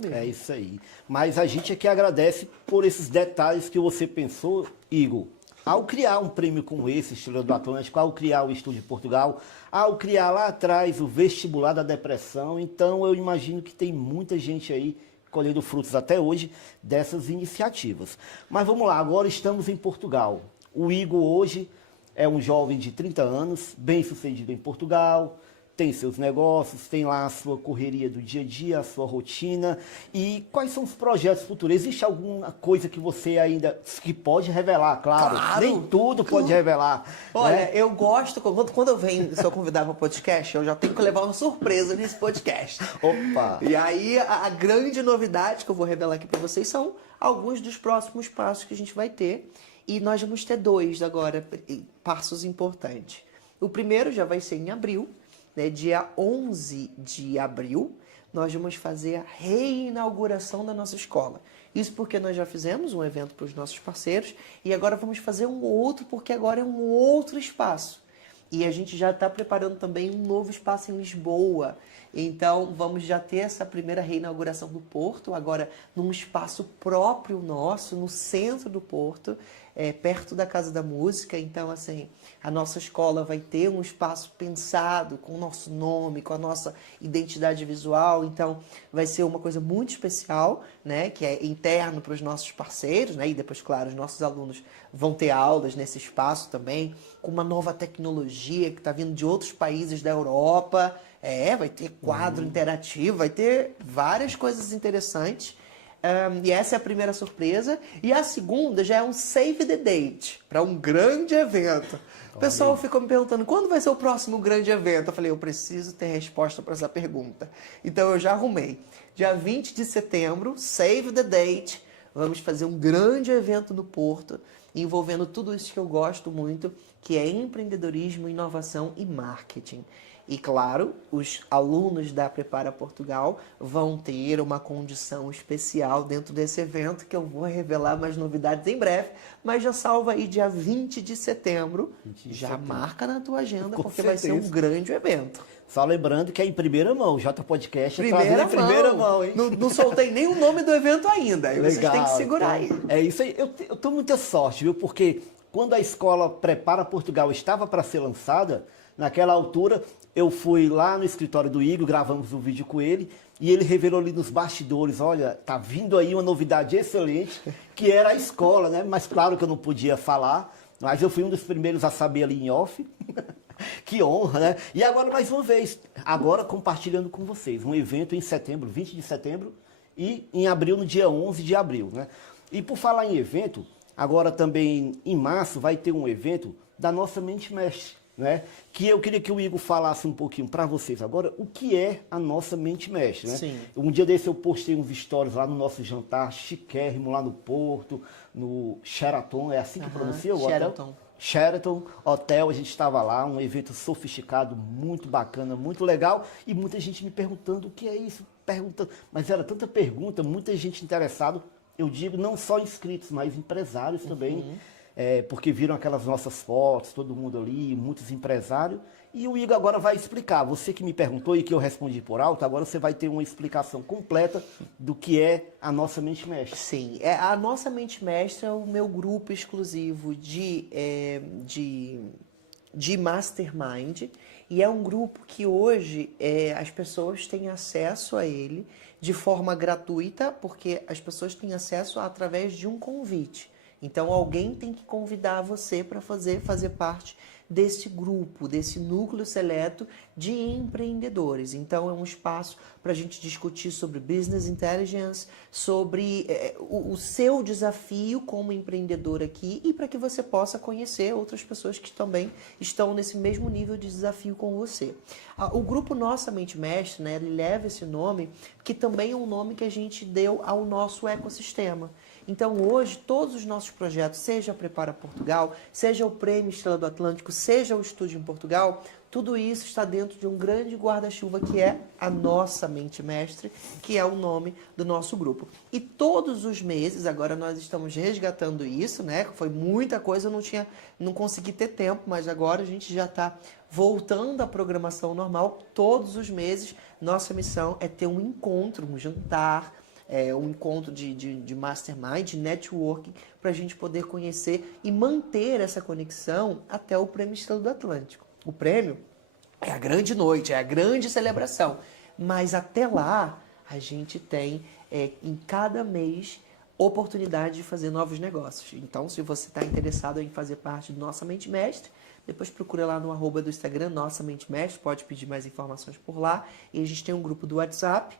mesmo. É isso aí. Mas a gente aqui agradece por esses detalhes que você pensou, Igor, ao criar um prêmio como esse, Estrela do Atlântico, ao criar o Estúdio Portugal, ao criar lá atrás o Vestibular da Depressão. Então, eu imagino que tem muita gente aí colhendo frutos até hoje dessas iniciativas. Mas vamos lá, agora estamos em Portugal. O Igor hoje é um jovem de 30 anos, bem sucedido em Portugal, tem seus negócios, tem lá a sua correria do dia a dia, a sua rotina. E quais são os projetos futuros? Existe alguma coisa que você ainda que pode revelar? Claro. Nem tudo pode revelar. Olha, né? eu gosto, quando eu venho, sou convidado para o podcast, eu já tenho que levar uma surpresa nesse podcast. Opa! E aí, a grande novidade que eu vou revelar aqui para vocês são alguns dos próximos passos que a gente vai ter. E nós vamos ter 2 agora, passos importantes. O primeiro já vai ser em abril, né, dia 11 de abril, nós vamos fazer a reinauguração da nossa escola. Isso porque nós já fizemos um evento para os nossos parceiros e agora vamos fazer um outro, porque agora é um outro espaço. E a gente já está preparando também um novo espaço em Lisboa. Então, vamos já ter essa primeira reinauguração do Porto, agora num espaço próprio nosso, no centro do Porto, perto da Casa da Música. Então, assim, a nossa escola vai ter um espaço pensado com o nosso nome, com a nossa identidade visual. Então, vai ser uma coisa muito especial, né, que é interno para os nossos parceiros, né, e depois, claro, os nossos alunos vão ter aulas nesse espaço também, com uma nova tecnologia que está vindo de outros países da Europa. Vai ter quadro interativo, vai ter várias coisas interessantes. E essa é a primeira surpresa. E a segunda já é um save the date para um grande evento. O pessoal ficou me perguntando, quando vai ser o próximo grande evento? Eu falei, eu preciso ter resposta para essa pergunta. Então eu já arrumei. Dia 20 de setembro, save the date, vamos fazer um grande evento no Porto, envolvendo tudo isso que eu gosto muito, que é empreendedorismo, inovação e marketing. E, claro, os alunos da Prepara Portugal vão ter uma condição especial dentro desse evento, que eu vou revelar mais novidades em breve, mas já salva aí dia 20 de setembro. Já marca na tua agenda, porque vai ser um grande evento. Só lembrando que é em primeira mão, o J Podcast primeira mão, hein? Não soltei nem o nome do evento ainda, aí vocês têm que segurar então, aí. É isso aí, eu tô muita sorte, viu? Porque quando a escola Prepara Portugal estava para ser lançada, naquela altura, eu fui lá no escritório do Igor, gravamos um vídeo com ele, e ele revelou ali nos bastidores, olha, tá vindo aí uma novidade excelente, que era a escola, né? Mas claro que eu não podia falar, mas eu fui um dos primeiros a saber ali em off. Que honra, né? E agora, mais uma vez, agora compartilhando com vocês, um evento em setembro, 20 de setembro, e em abril, no dia 11 de abril, né? E por falar em evento, agora também em março vai ter um evento da nossa Mente Mestre, né? Que eu queria que o Igor falasse um pouquinho para vocês agora o que é a nossa Mente Mestre, né? Sim. Um dia desse eu postei uns stories lá no nosso jantar chiquérrimo lá no Porto, no Sheraton, é assim que pronuncia o hotel? Sheraton Hotel, a gente estava lá, um evento sofisticado, muito bacana, muito legal, e muita gente me perguntando o que é isso, perguntando, mas era tanta pergunta, muita gente interessada, eu digo não só inscritos, mas empresários também, porque viram aquelas nossas fotos, todo mundo ali, muitos empresários, e o Igor agora vai explicar, você que me perguntou e que eu respondi por alto, agora você vai ter uma explicação completa do que é a nossa Mente Mestre. Sim, a nossa Mente Mestre é o meu grupo exclusivo de Mastermind, e é um grupo que hoje as pessoas têm acesso a ele de forma gratuita, porque as pessoas têm acesso através de um convite. Então alguém tem que convidar você para fazer parte desse grupo, desse núcleo seleto de empreendedores. Então é um espaço para a gente discutir sobre business intelligence, sobre o seu desafio como empreendedor aqui e para que você possa conhecer outras pessoas que também estão nesse mesmo nível de desafio com você. O grupo Nossa Mente Mestre, né, ele leva esse nome, que também é um nome que a gente deu ao nosso ecossistema. Então hoje todos os nossos projetos, seja a Prepara Portugal, seja o Prêmio Estrela do Atlântico, seja o Estúdio em Portugal, tudo isso está dentro de um grande guarda-chuva que é a Nossa Mente Mestre, que é o nome do nosso grupo. E todos os meses, agora nós estamos resgatando isso, né? Foi muita coisa, eu não consegui ter tempo, mas agora a gente já está voltando à programação normal. Todos os meses, nossa missão é ter um encontro, um jantar, um encontro de mastermind, de networking, para a gente poder conhecer e manter essa conexão até o Prêmio Estrela do Atlântico. O prêmio é a grande noite, é a grande celebração, mas até lá a gente tem em cada mês oportunidade de fazer novos negócios. Então, se você está interessado em fazer parte do Nossa Mente Mestre, depois procura lá no @ do Instagram, Nossa Mente Mestre, pode pedir mais informações por lá. E a gente tem um grupo do WhatsApp,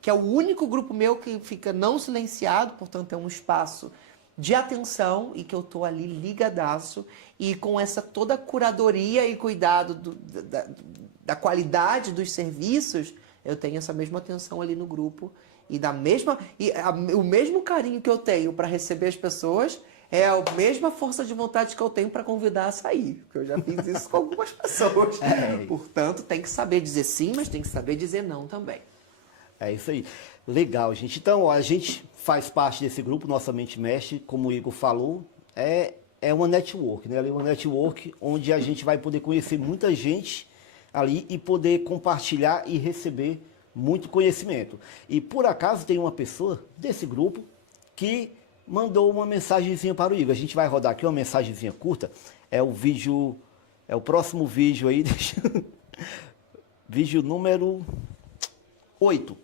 que é o único grupo meu que fica não silenciado, portanto é um espaço de atenção e que eu tô ali ligadaço e com essa toda curadoria e cuidado da qualidade dos serviços, eu tenho essa mesma atenção ali no grupo e o mesmo carinho que eu tenho para receber as pessoas é a mesma força de vontade que eu tenho para convidar a sair, porque eu já fiz isso com algumas pessoas. Portanto, tem que saber dizer sim, mas tem que saber dizer não também. É isso aí. Legal, gente. Então, a gente faz parte desse grupo, Nossa Mente Mestre, como o Igor falou, é uma network, né? É uma network onde a gente vai poder conhecer muita gente ali e poder compartilhar e receber muito conhecimento. E por acaso tem uma pessoa desse grupo que mandou uma mensagenzinha para o Igor. A gente vai rodar aqui uma mensagenzinha curta. É o próximo vídeo aí. Vídeo número 8.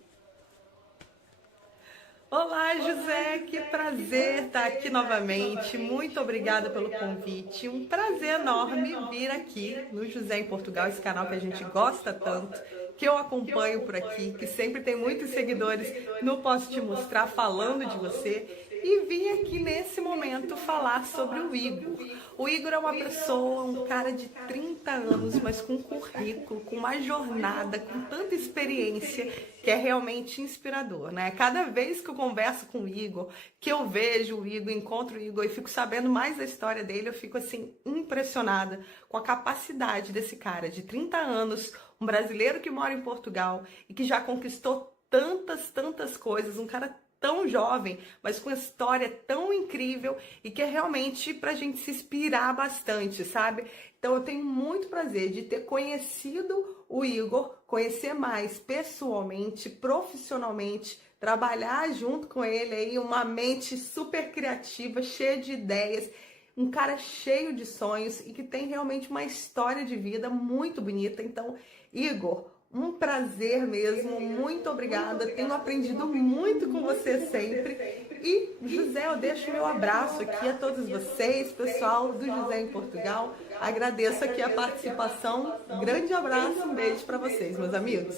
Olá, José, que prazer estar aqui novamente. Muito obrigada pelo convite. Um prazer enorme vir aqui no José em Portugal, esse canal que a gente gosta tanto, que eu acompanho por aqui, que sempre tem muitos seguidores no Posso Te Mostrar falando de você. E vim aqui nesse momento falar sobre o Igor. O Igor é uma pessoa, um cara de 30 anos, mas com currículo, com uma jornada, com tanta experiência, que é realmente inspirador, né? Cada vez que eu converso com o Igor, que eu vejo o Igor, encontro o Igor e fico sabendo mais da história dele, eu fico assim impressionada com a capacidade desse cara de 30 anos, um brasileiro que mora em Portugal e que já conquistou tantas coisas, um cara tão jovem, mas com uma história tão incrível e que é realmente pra gente se inspirar bastante, sabe? Então eu tenho muito prazer de ter conhecido o Igor, conhecer mais pessoalmente, profissionalmente, trabalhar junto com ele aí, uma mente super criativa, cheia de ideias, um cara cheio de sonhos e que tem realmente uma história de vida muito bonita. Então, Igor, um prazer mesmo, muito obrigada, tenho aprendido muito com você sempre. E, José, eu deixo meu abraço aqui a todos vocês, pessoal do José em Portugal. Agradeço aqui a participação, grande abraço, um beijo para vocês, meus amigos.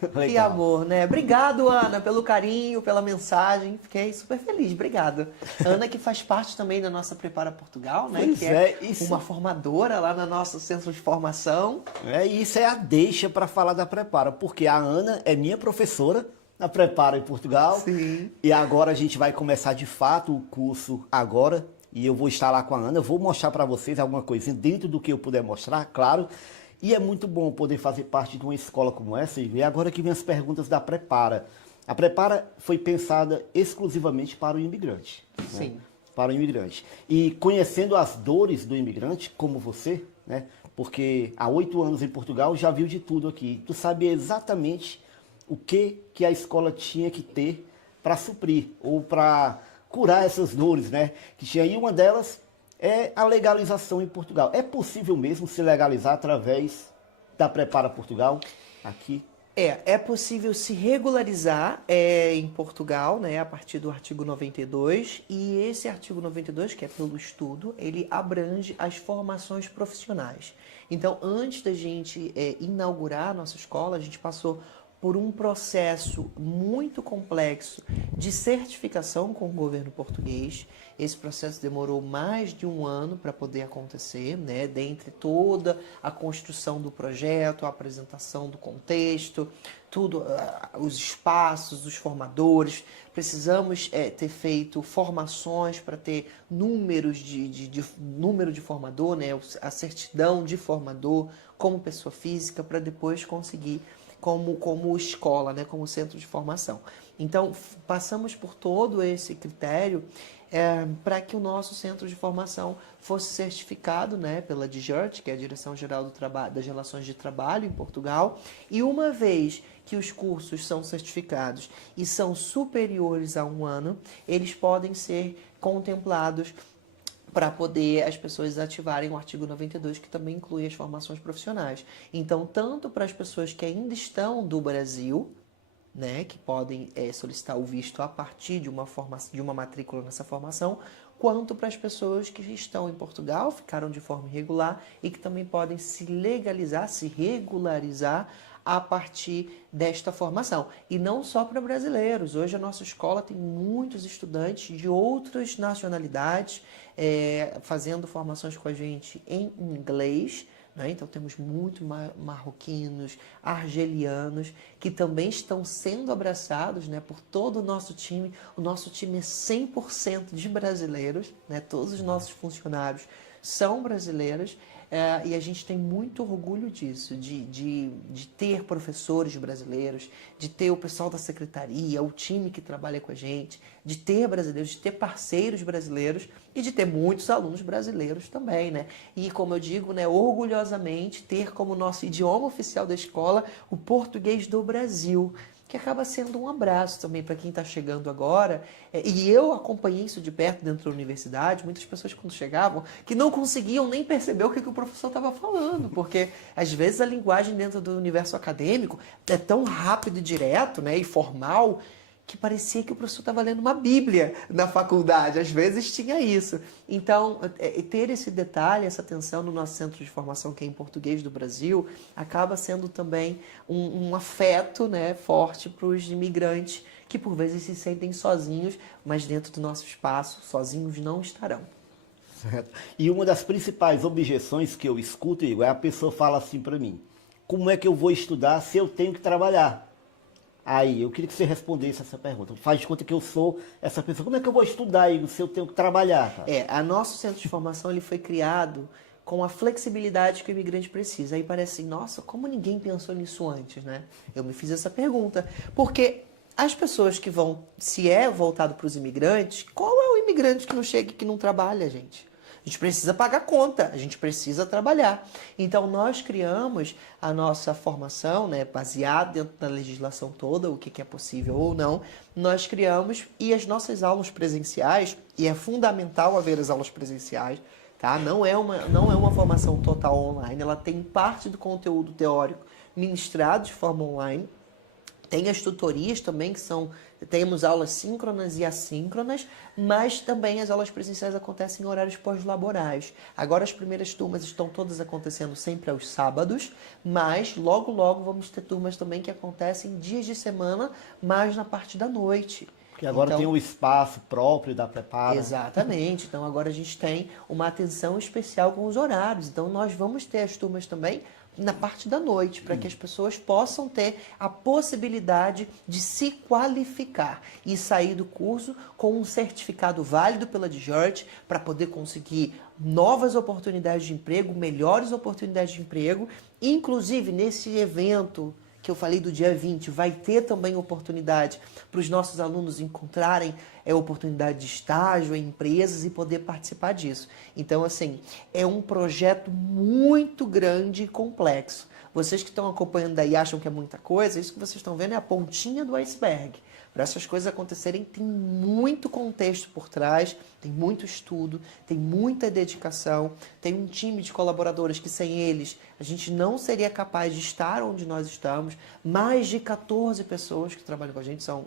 Legal. Que amor, né? Obrigado, Ana, pelo carinho, pela mensagem. Fiquei super feliz, obrigado. Ana, que faz parte também da nossa Prepara Portugal, né? Pois que é isso. Uma formadora lá no nosso centro de formação. Isso é a deixa para falar da Prepara, porque a Ana é minha professora na Prepara em Portugal. Sim. E agora a gente vai começar de fato o curso agora. E eu vou estar lá com a Ana, eu vou mostrar para vocês alguma coisinha dentro do que eu puder mostrar, claro. E é muito bom poder fazer parte de uma escola como essa. E agora que vem as perguntas da Prepara. A Prepara foi pensada exclusivamente para o imigrante. Sim. Né? Para o imigrante. E conhecendo as dores do imigrante, como você, né? Porque há 8 anos em Portugal já viu de tudo aqui. Tu sabe exatamente o que a escola tinha que ter para suprir ou para curar essas dores, né? Que tinha aí uma delas é a legalização em Portugal. É possível mesmo se legalizar através da Prepara Portugal aqui? É possível se regularizar em Portugal, né, a partir do artigo 92, e esse artigo 92, que é pelo estudo, ele abrange as formações profissionais. Então, antes da gente inaugurar a nossa escola, a gente passou por um processo muito complexo de certificação com o governo português. Esse processo demorou mais de 1 ano para poder acontecer, né? Dentre toda a construção do projeto, a apresentação do contexto, tudo, os espaços, os formadores. Precisamos ter feito formações para ter número de formador, né? A certidão de formador como pessoa física, para depois conseguir como escola, né, como centro de formação. Então, passamos por todo esse critério para que o nosso centro de formação fosse certificado, né, pela DGERT, que é a Direção Geral das Relações de Trabalho em Portugal, e uma vez que os cursos são certificados e são superiores a 1 ano, eles podem ser contemplados para poder as pessoas ativarem o artigo 92, que também inclui as formações profissionais. Então, tanto para as pessoas que ainda estão do Brasil, né, que podem solicitar o visto a partir de uma matrícula nessa formação, quanto para as pessoas que estão em Portugal, ficaram de forma irregular e que também podem se regularizar a partir desta formação. E não só para brasileiros. Hoje a nossa escola tem muitos estudantes de outras nacionalidades fazendo formações com a gente em inglês, né? Então temos muitos marroquinos, argelianos, que também estão sendo abraçados, né, por todo o nosso time. O nosso time é 100% de brasileiros, né? Todos os nossos funcionários são brasileiros. E a gente tem muito orgulho disso, de ter professores brasileiros, de ter o pessoal da secretaria, o time que trabalha com a gente, de ter brasileiros, de ter parceiros brasileiros e de ter muitos alunos brasileiros também, né? E como eu digo, né, orgulhosamente ter como nosso idioma oficial da escola o português do Brasil, que acaba sendo um abraço também para quem está chegando agora. E eu acompanhei isso de perto dentro da universidade, muitas pessoas quando chegavam, que não conseguiam nem perceber o que o professor estava falando, porque às vezes a linguagem dentro do universo acadêmico é tão rápido e direto, né, e formal, que parecia que o professor estava lendo uma Bíblia na faculdade. Às vezes tinha isso. Então, ter esse detalhe, essa atenção no nosso centro de formação, que é em português do Brasil, acaba sendo também um afeto, né, forte para os imigrantes, que por vezes se sentem sozinhos, mas dentro do nosso espaço, sozinhos não estarão. Certo. E uma das principais objeções que eu escuto, Igor, é a pessoa fala assim para mim: como é que eu vou estudar se eu tenho que trabalhar? Aí, eu queria que você respondesse essa pergunta. Faz de conta que eu sou essa pessoa. Como é que eu vou estudar, Igor, se eu tenho que trabalhar? Cara? Nosso centro de formação ele foi criado com a flexibilidade que o imigrante precisa. Aí parece assim, nossa, como ninguém pensou nisso antes, né? Eu me fiz essa pergunta. Porque as pessoas que vão, se é voltado para os imigrantes, qual é o imigrante que não chega e que não trabalha, gente? A gente precisa pagar conta, a gente precisa trabalhar. Então, nós criamos a nossa formação, né, baseada dentro da legislação toda, o que é possível ou não. Nós criamos, e as nossas aulas presenciais, e é fundamental haver as aulas presenciais, tá? Não é uma formação total online, ela tem parte do conteúdo teórico ministrado de forma online. Tem as tutorias também, temos aulas síncronas e assíncronas, mas também as aulas presenciais acontecem em horários pós-laborais. Agora as primeiras turmas estão todas acontecendo sempre aos sábados, mas logo vamos ter turmas também que acontecem dias de semana, mas na parte da noite. Porque agora tem o espaço próprio da prepara. Exatamente. Então agora a gente tem uma atenção especial com os horários. Então nós vamos ter as turmas também na parte da noite, para que as pessoas possam ter a possibilidade de se qualificar e sair do curso com um certificado válido pela DGERT para poder conseguir novas oportunidades de emprego, melhores oportunidades de emprego. Inclusive, nesse evento que eu falei do dia 20, vai ter também oportunidade para os nossos alunos encontrarem oportunidade de estágio em empresas e poder participar disso. Então, assim, é um projeto muito grande e complexo, Vocês que estão acompanhando daí acham que é muita coisa, isso que vocês estão vendo é a pontinha do iceberg. Para essas coisas acontecerem, tem muito contexto por trás, tem muito estudo, tem muita dedicação, tem um time de colaboradores que sem eles a gente não seria capaz de estar onde nós estamos. Mais de 14 pessoas que trabalham com a gente, são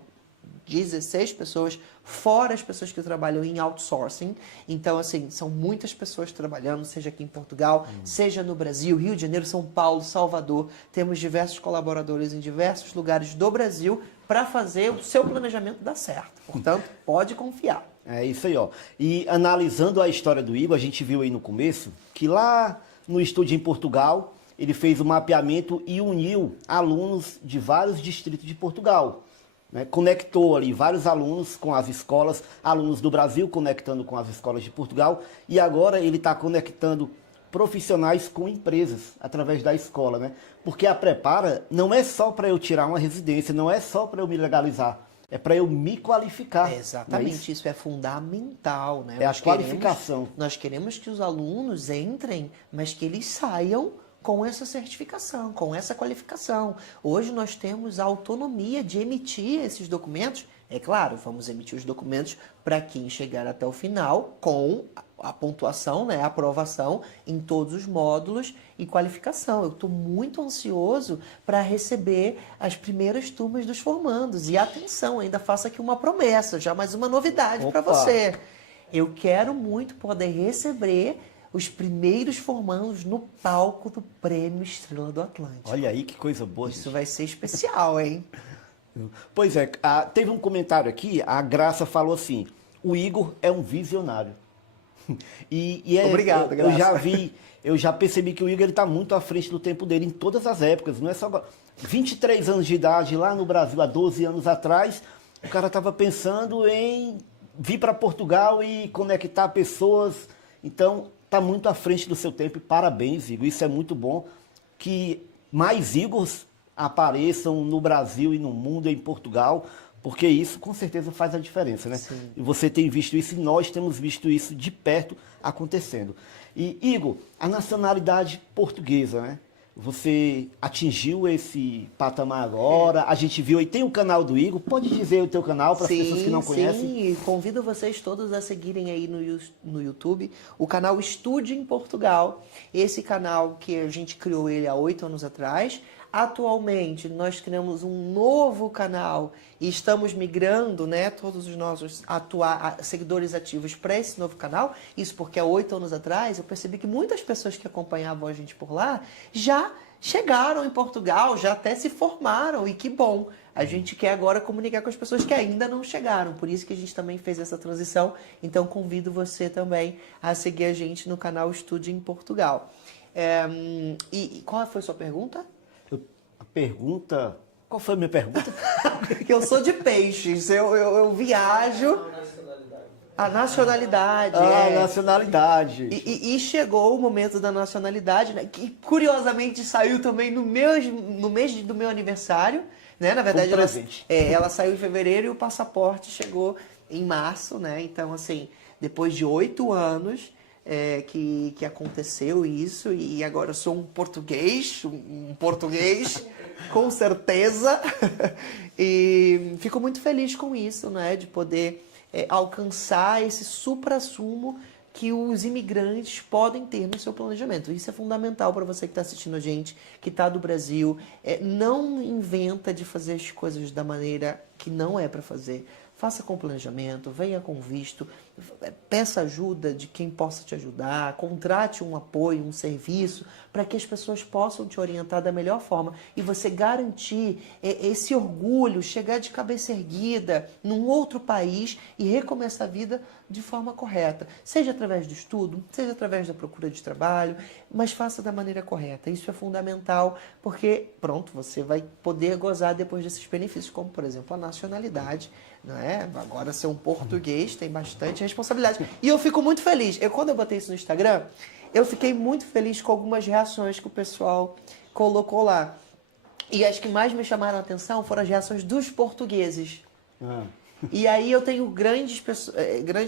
16 pessoas, fora as pessoas que trabalham em outsourcing. Então, assim, são muitas pessoas trabalhando, seja aqui em Portugal, seja no Brasil, Rio de Janeiro, São Paulo, Salvador. Temos diversos colaboradores em diversos lugares do Brasil para fazer o seu planejamento dar certo. Portanto, pode confiar. É isso aí, ó. E analisando a história do Igor, a gente viu aí no começo que lá no estúdio em Portugal, ele fez o mapeamento e uniu alunos de vários distritos de Portugal. Né? Conectou ali vários alunos com as escolas, alunos do Brasil conectando com as escolas de Portugal, e agora ele está conectando profissionais com empresas através da escola, né? Porque a Prepara não é só para eu tirar uma residência, não é só para eu me legalizar, é para eu me qualificar. Exatamente, isso é fundamental, né? É a qualificação. Nós queremos que os alunos entrem, mas que eles saiam com essa certificação, com essa qualificação. Hoje nós temos a autonomia de emitir esses documentos. É claro, vamos emitir os documentos para quem chegar até o final com a pontuação, né, a aprovação em todos os módulos e qualificação. Eu estou muito ansioso para receber as primeiras turmas dos formandos. E atenção, ainda faço aqui uma promessa, já mais uma novidade para você. Eu quero muito poder receber os primeiros formandos no palco do Prêmio Estrela do Atlântico. Olha aí que coisa boa. Isso vai ser especial, hein? Pois é, teve um comentário aqui, a Graça falou assim, o Igor é um visionário. Obrigado, Graça. Eu já percebi que o Igor está muito à frente do tempo dele em todas as épocas, não é só 23 anos de idade lá no Brasil, há 12 anos atrás, o cara estava pensando em vir para Portugal e conectar pessoas, então está muito à frente do seu tempo e parabéns, Igor, isso é muito bom, que mais Igors apareçam no Brasil e no mundo e em Portugal, porque isso com certeza faz a diferença, né? Sim. E você tem visto isso e nós temos visto isso de perto acontecendo. E, Igor, a nacionalidade portuguesa, né? Você atingiu esse patamar agora, a gente viu aí, tem o canal do Igor, pode dizer o teu canal para as pessoas que não conhecem? Sim, convido vocês todos a seguirem aí no YouTube o canal Estude em Portugal. Esse canal que a gente criou ele há 8 anos atrás. Atualmente, nós criamos um novo canal e estamos migrando, né, todos os nossos seguidores ativos para esse novo canal. Isso porque há 8 anos atrás eu percebi que muitas pessoas que acompanhavam a gente por lá já chegaram em Portugal, já até se formaram, e que bom. A gente quer agora comunicar com as pessoas que ainda não chegaram, por isso que a gente também fez essa transição. Então convido você também a seguir a gente no canal Estude em Portugal. E qual foi a sua pergunta? Pergunta? Qual foi a minha pergunta? Eu sou de peixes, eu viajo. A nacionalidade. Nacionalidade. E chegou o momento da nacionalidade, né, que curiosamente saiu também no mês do meu aniversário. Né? Na verdade, ela saiu em fevereiro e o passaporte chegou em março, né? Então, assim, depois de 8 anos que aconteceu isso, e agora eu sou um português com certeza, e fico muito feliz com isso, né? De poder alcançar esse suprassumo que os imigrantes podem ter no seu planejamento. Isso é fundamental para você que está assistindo a gente, que está do Brasil. Não inventa de fazer as coisas da maneira que não é para fazer. Faça com planejamento, venha com visto, peça ajuda de quem possa te ajudar, contrate um apoio, um serviço, para que as pessoas possam te orientar da melhor forma e você garantir esse orgulho, chegar de cabeça erguida num outro país e recomeçar a vida de forma correta. Seja através do estudo, seja através da procura de trabalho, mas faça da maneira correta. Isso é fundamental porque, pronto, você vai poder gozar depois desses benefícios, como, por exemplo, a nacionalidade. Não é? Agora ser um português tem bastante responsabilidade. E eu fico muito feliz. Quando eu botei isso no Instagram, eu fiquei muito feliz com algumas reações que o pessoal colocou lá. E as que mais me chamaram a atenção foram as reações dos portugueses. E aí eu tenho grandes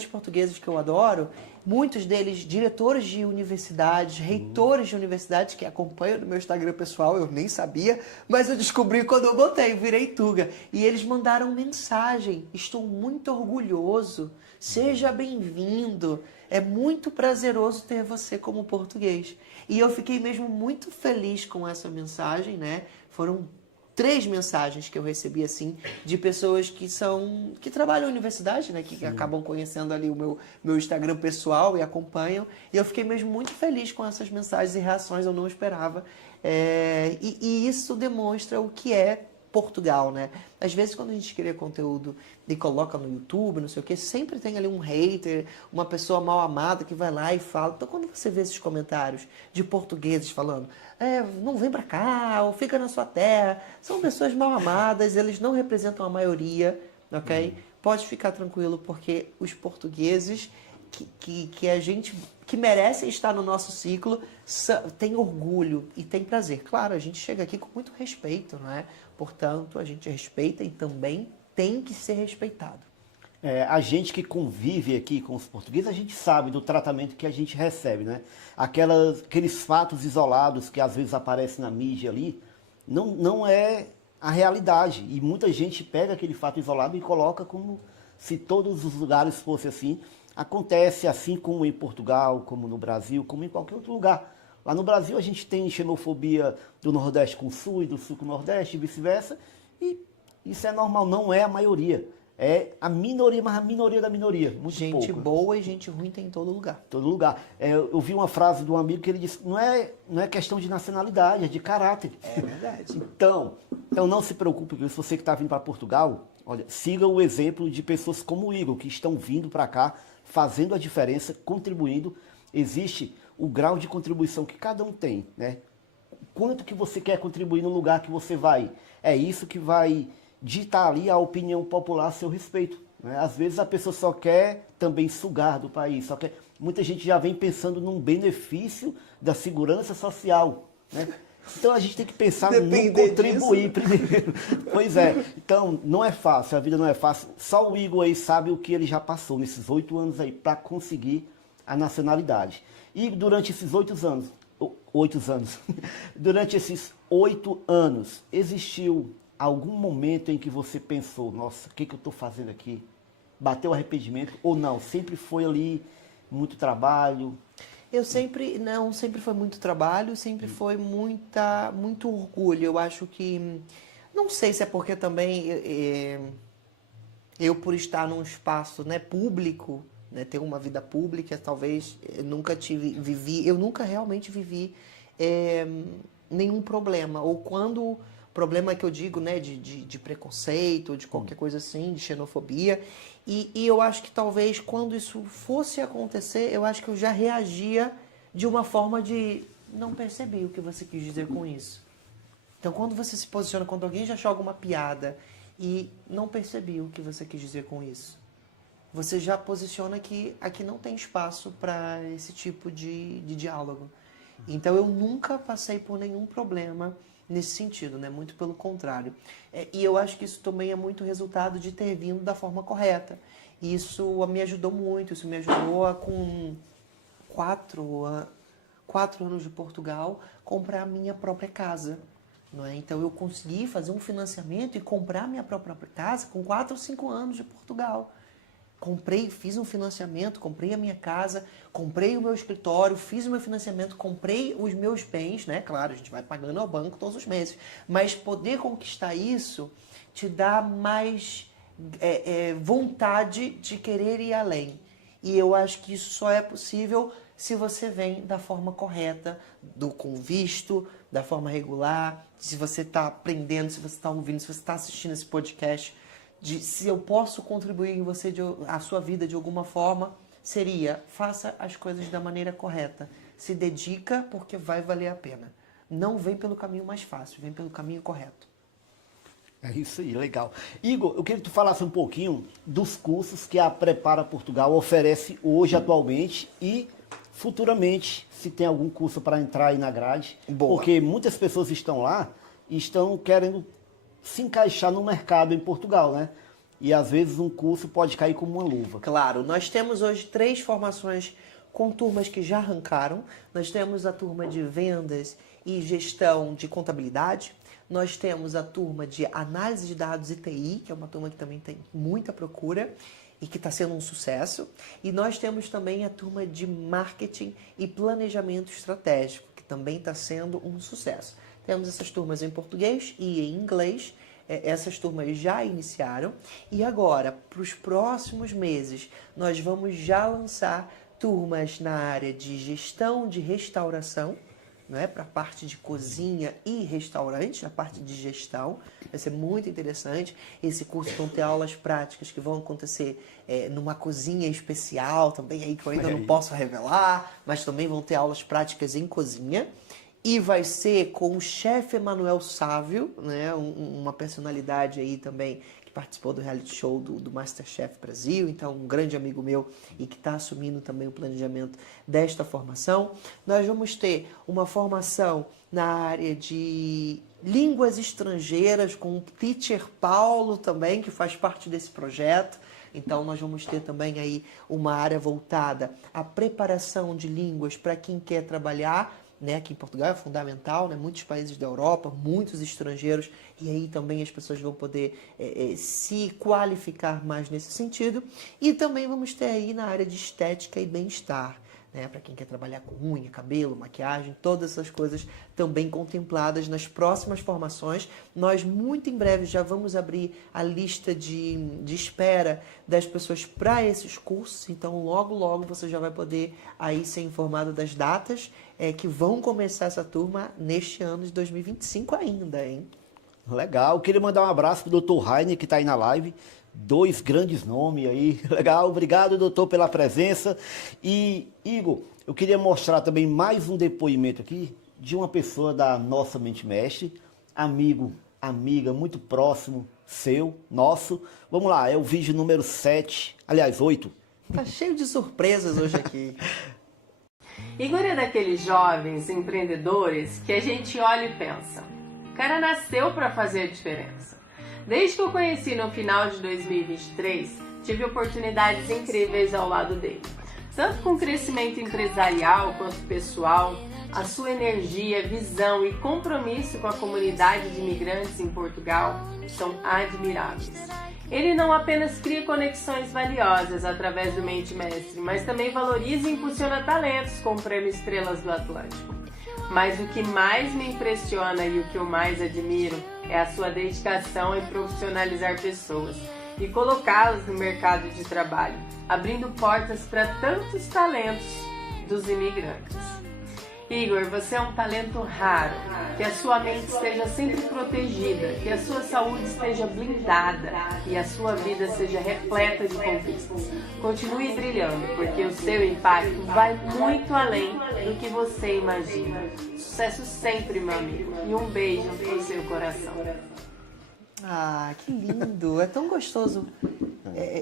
portugueses que eu adoro, muitos deles diretores de universidades, reitores de universidades que acompanham no meu Instagram pessoal, eu nem sabia, mas eu descobri quando eu botei, virei Tuga. E eles mandaram mensagem: estou muito orgulhoso, seja bem-vindo, é muito prazeroso ter você como português. E eu fiquei mesmo muito feliz com essa mensagem, né? Foram 3 mensagens que eu recebi, assim, de pessoas que trabalham na universidade, né? Que acabam conhecendo ali o meu Instagram pessoal e acompanham. E eu fiquei mesmo muito feliz com essas mensagens e reações, eu não esperava. E isso demonstra o que é Portugal, né? Às vezes, quando a gente cria conteúdo e coloca no YouTube, não sei o que, sempre tem ali um hater, uma pessoa mal amada que vai lá e fala. Então, quando você vê esses comentários de portugueses falando, não vem pra cá, ou fica na sua terra, são pessoas mal amadas, eles não representam a maioria, ok? Pode ficar tranquilo, porque os portugueses que merecem estar no nosso ciclo têm orgulho e têm prazer. Claro, a gente chega aqui com muito respeito, não é? Portanto, a gente respeita e também tem que ser respeitado. A gente que convive aqui com os portugueses, a gente sabe do tratamento que a gente recebe, né? Aqueles fatos isolados que às vezes aparecem na mídia ali, não é a realidade. E muita gente pega aquele fato isolado e coloca como se todos os lugares fossem assim. Acontece assim como em Portugal, como no Brasil, como em qualquer outro lugar. Lá no Brasil a gente tem xenofobia do Nordeste com o Sul e do Sul com o Nordeste e vice-versa. E isso é normal, não é a maioria. É a minoria, mas a minoria da minoria. Muito gente pouco. Boa e gente ruim tem em todo lugar. Todo lugar. Eu vi uma frase de um amigo que ele disse, não é questão de nacionalidade, é de caráter. É verdade. Então não se preocupe com isso. Você que está vindo para Portugal, olha, siga o exemplo de pessoas como o Igor, que estão vindo para cá, fazendo a diferença, contribuindo. Existe o grau de contribuição que cada um tem, né? Quanto que você quer contribuir no lugar que você vai? É isso que vai ditar ali a opinião popular a seu respeito, né? Às vezes a pessoa só quer também sugar do país, muita gente já vem pensando num benefício da segurança social, né? Então a gente tem que pensar no contribuir primeiro. Pois é, então não é fácil, a vida não é fácil. Só o Igor aí sabe o que ele já passou nesses 8 anos aí para conseguir a nacionalidade. E durante esses 8 anos, durante esses 8 anos, existiu algum momento em que você pensou, nossa, o que eu estou fazendo aqui? Bateu arrependimento ou não? Sempre foi ali muito trabalho? Sempre foi muito trabalho, sempre foi muito orgulho. Eu acho que, não sei se é porque também eu por estar num espaço, né, público, né, ter uma vida pública, talvez eu nunca realmente vivi nenhum problema. Ou quando, problema que eu digo, né, de preconceito, de qualquer coisa assim, de xenofobia. E eu acho que talvez quando isso fosse acontecer, eu acho que eu já reagia de uma forma de não percebi o que você quis dizer com isso. Então quando você se posiciona, quando alguém já joga uma piada e não percebi o que você quis dizer com isso, você já posiciona que aqui não tem espaço para esse tipo de diálogo. Então eu nunca passei por nenhum problema nesse sentido, né? Muito pelo contrário. E eu acho que isso também é muito resultado de ter vindo da forma correta. Isso me ajudou muito, isso me ajudou a, com 4 anos de Portugal, comprar a minha própria casa. Não é? Então eu consegui fazer um financiamento e comprar minha própria casa com 4 ou 5 anos de Portugal. Fiz um financiamento, comprei a minha casa, comprei o meu escritório, fiz o meu financiamento, comprei os meus bens, né? Claro, a gente vai pagando ao banco todos os meses. Mas poder conquistar isso te dá mais vontade de querer ir além. E eu acho que isso só é possível se você vem da forma correta, com visto, da forma regular, se você está aprendendo, se você está ouvindo, se você está assistindo esse podcast, se eu posso contribuir em você, a sua vida de alguma forma, seria, faça as coisas da maneira correta. Se dedica porque vai valer a pena. Não vem pelo caminho mais fácil, vem pelo caminho correto. É isso aí, legal. Igor, eu queria que tu falasse um pouquinho dos cursos que a Prepara Portugal oferece hoje, atualmente, e futuramente, se tem algum curso para entrar aí na grade. Boa. Porque muitas pessoas estão lá e estão querendo se encaixar no mercado em Portugal, né? e às vezes um curso pode cair como uma luva. Claro, nós temos hoje 3 formações com turmas que já arrancaram. Nós temos a turma de vendas e gestão de contabilidade. Nós temos a turma de análise de dados e TI, que é uma turma que também tem muita procura e que está sendo um sucesso. E nós temos também a turma de marketing e planejamento estratégico, que também está sendo um sucesso. Temos essas turmas em português e em inglês. Essas turmas já iniciaram. E agora, para os próximos meses, nós vamos já lançar turmas na área de gestão de restauração, né, para a parte de cozinha e restaurante, a parte de gestão. Vai ser muito interessante. Esse curso vão ter aulas práticas que vão acontecer numa cozinha especial também, aí que eu ainda não posso revelar, mas também vão ter aulas práticas em cozinha. E vai ser com o chefe Emanuel Sávio, né, uma personalidade aí também que participou do reality show do Masterchef Brasil, então um grande amigo meu e que está assumindo também o planejamento desta formação. Nós vamos ter uma formação na área de línguas estrangeiras com o teacher Paulo também, que faz parte desse projeto. Então nós vamos ter também aí uma área voltada à preparação de línguas para quem quer trabalhar, né, aqui em Portugal é fundamental, né, muitos países da Europa, muitos estrangeiros, e aí também as pessoas vão poder se qualificar mais nesse sentido. E também vamos ter aí na área de estética e bem-estar, né, para quem quer trabalhar com unha, cabelo, maquiagem, todas essas coisas também contempladas nas próximas formações. Nós muito em breve já vamos abrir a lista de espera das pessoas para esses cursos, então logo logo você já vai poder aí ser informado das datas que vão começar essa turma neste ano de 2025 ainda, hein? Legal, queria mandar um abraço pro Dr. Rainer, que está aí na live. 2 grandes nomes aí. Legal, obrigado, doutor, pela presença. E, Igor, eu queria mostrar também mais um depoimento aqui de uma pessoa da nossa Mente Mestre, amigo, amiga, muito próximo seu, nosso. Vamos lá, é o vídeo número 7, aliás, 8. Tá cheio de surpresas hoje aqui. Igor é daqueles jovens empreendedores que a gente olha e pensa, o cara nasceu para fazer a diferença. Desde que eu conheci no final de 2023, tive oportunidades incríveis ao lado dele. Tanto com crescimento empresarial quanto pessoal, a sua energia, visão e compromisso com a comunidade de imigrantes em Portugal são admiráveis. Ele não apenas cria conexões valiosas através do Mente Mestre, mas também valoriza e impulsiona talentos com o Prêmio Estrelas do Atlântico. Mas o que mais me impressiona e o que eu mais admiro é a sua dedicação em profissionalizar pessoas e colocá-las no mercado de trabalho, abrindo portas para tantos talentos dos imigrantes. Igor, você é um talento raro, que a sua mente esteja sempre protegida, que a sua saúde esteja blindada e a sua vida seja repleta de conquistas. Continue brilhando, porque o seu impacto vai muito além do que você imagina. Sucesso sempre, meu amigo, e um beijo no seu coração. Ah, que lindo, é tão gostoso.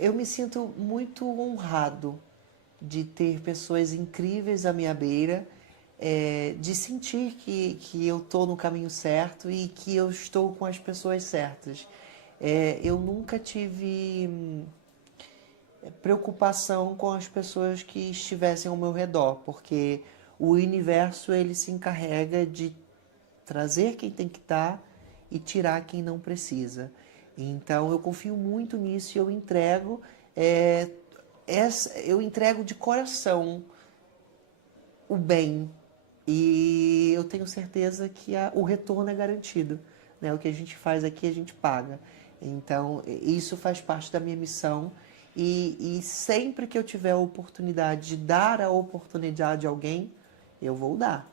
Eu me sinto muito honrado de ter pessoas incríveis à minha beira, de sentir que eu estou no caminho certo e que eu estou com as pessoas certas. Eu nunca tive preocupação com as pessoas que estivessem ao meu redor, porque o universo ele se encarrega de trazer quem tem que estar e tirar quem não precisa. Então eu confio muito nisso e eu entrego, eu entrego de coração o bem. E eu tenho certeza que o retorno é garantido, né? O que a gente faz aqui, a gente paga. Então, isso faz parte da minha missão. E sempre que eu tiver a oportunidade de dar a oportunidade a alguém, eu vou dar.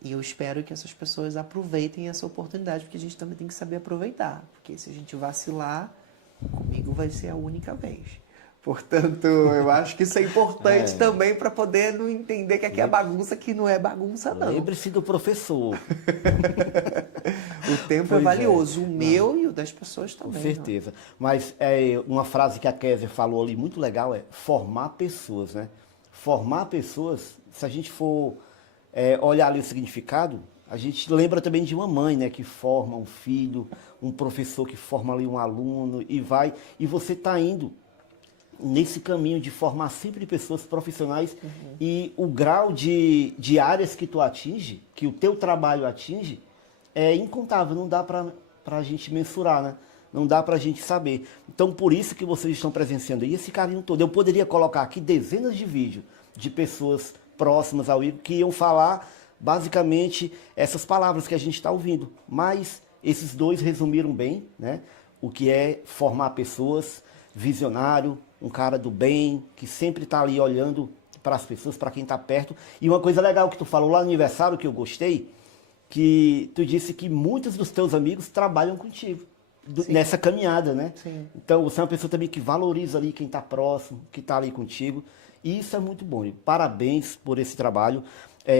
E eu espero que essas pessoas aproveitem essa oportunidade, porque a gente também tem que saber aproveitar. Porque se a gente vacilar, comigo vai ser a única vez. Portanto, eu acho que isso é importante também para poder não entender que aqui é bagunça, que não é bagunça, não. Lembre-se do professor. O tempo é valioso, o meu e o das pessoas também. Com certeza. Não. Mas uma frase que a Kézia falou ali muito legal é formar pessoas, né? Formar pessoas, se a gente for olhar ali o significado, A gente lembra também de uma mãe, né, que forma um filho, um professor que forma ali um aluno e vai. E você está indo nesse caminho de formar sempre pessoas profissionais e o grau de áreas que tu atinge, que o teu trabalho atinge, é incontável, não dá para a gente mensurar, né? Não dá para a gente saber. Então, por isso que vocês estão presenciando aí esse carinho todo. Eu poderia colocar aqui dezenas de vídeos de pessoas próximas ao Igor que iam falar basicamente essas palavras que a gente está ouvindo. Mas esses dois resumiram bem, né? O que é formar pessoas, visionário, um cara do bem, que sempre está ali olhando para as pessoas, para quem está perto. E uma coisa legal que tu falou lá no aniversário, que eu gostei, que tu disse que muitos dos teus amigos trabalham contigo nessa caminhada, né? Sim. Então você é uma pessoa também que valoriza ali quem está próximo, que está ali contigo. E isso é muito bom. E parabéns por esse trabalho.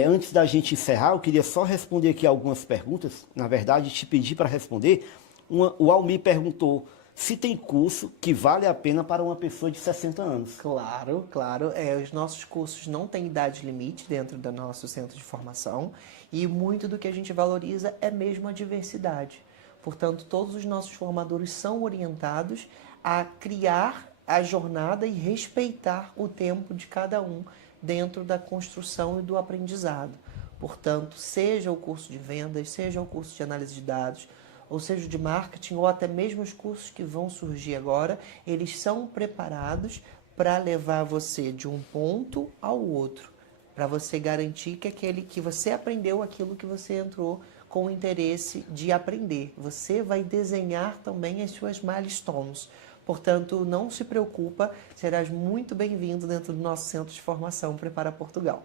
Antes da gente encerrar, eu queria só responder aqui algumas perguntas. Na verdade, te pedi para responder. O Almir perguntou se tem curso que vale a pena para uma pessoa de 60 anos. Claro, claro. Os nossos cursos não têm idade limite dentro do nosso centro de formação e muito do que a gente valoriza é mesmo a diversidade. Portanto, todos os nossos formadores são orientados a criar a jornada e respeitar o tempo de cada um dentro da construção e do aprendizado. Portanto, seja o curso de vendas, seja o curso de análise de dados, ou seja, de marketing, ou até mesmo os cursos que vão surgir agora, eles são preparados para levar você de um ponto ao outro, para você garantir que você aprendeu aquilo que você entrou com o interesse de aprender. Você vai desenhar também as suas milestones. Portanto, não se preocupa, serás muito bem-vindo dentro do nosso centro de formação Prepara Portugal.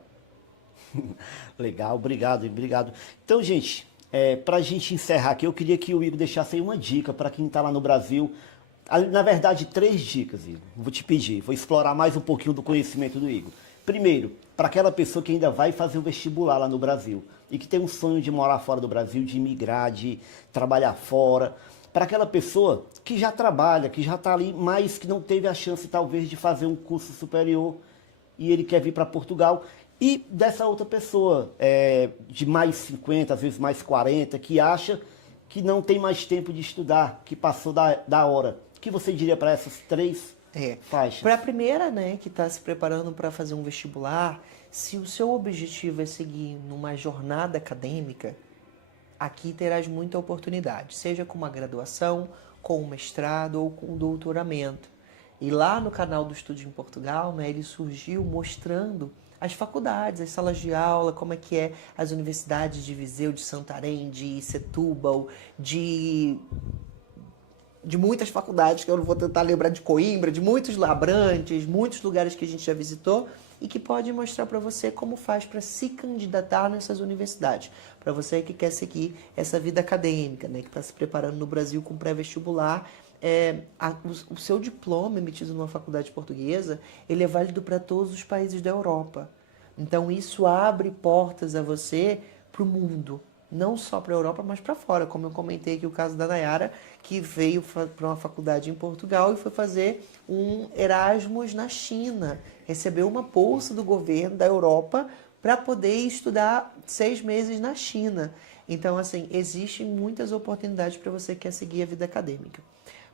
Legal, obrigado. Então, gente, para a gente encerrar aqui, eu queria que o Igor deixasse aí uma dica para quem está lá no Brasil. Na verdade, 3 dicas, Igor. Vou te pedir, vou explorar mais um pouquinho do conhecimento do Igor. Primeiro, para aquela pessoa que ainda vai fazer o vestibular lá no Brasil e que tem um sonho de morar fora do Brasil, de imigrar, de trabalhar fora. Para aquela pessoa que já trabalha, que já está ali, mas que não teve a chance, talvez, de fazer um curso superior e ele quer vir para Portugal. E dessa outra pessoa, de mais 50, às vezes mais 40, que acha que não tem mais tempo de estudar, que passou da hora. O que você diria para essas 3 faixas? Para a primeira, né, que está se preparando para fazer um vestibular, se o seu objetivo é seguir numa jornada acadêmica, aqui terás muita oportunidade, seja com uma graduação, com um mestrado ou com um doutoramento. E lá no canal do Estúdio em Portugal, né, ele surgiu mostrando as faculdades, as salas de aula, como é que as universidades de Viseu, de Santarém, de Setúbal, de muitas faculdades, que eu não vou tentar lembrar, de Coimbra, de muitos Labrantes, muitos lugares que a gente já visitou e que pode mostrar para você como faz para se candidatar nessas universidades. Para você que quer seguir essa vida acadêmica, né, que está se preparando no Brasil com pré-vestibular, o seu diploma emitido numa faculdade portuguesa, ele é válido para todos os países da Europa. Então isso abre portas a você para o mundo. Não só para a Europa, mas para fora. Como eu comentei aqui o caso da Nayara, que veio para uma faculdade em Portugal e foi fazer um Erasmus na China. Recebeu uma bolsa do governo da Europa para poder estudar 6 meses na China. Então, assim, existem muitas oportunidades para você que quer seguir a vida acadêmica.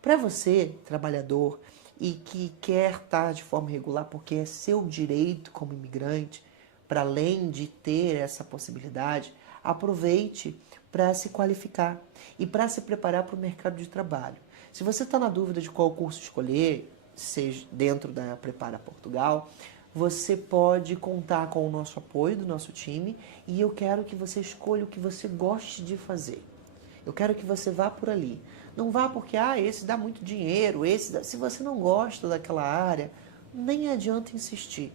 Para você, trabalhador, e que quer estar de forma regular, porque é seu direito como imigrante, para além de ter essa possibilidade, aproveite para se qualificar e para se preparar para o mercado de trabalho. Se você está na dúvida de qual curso escolher, seja dentro da Prepara Portugal, você pode contar com o nosso apoio do nosso time e eu quero que você escolha o que você goste de fazer. Eu quero que você vá por ali. Não vá porque, esse dá muito dinheiro, se você não gosta daquela área, nem adianta insistir.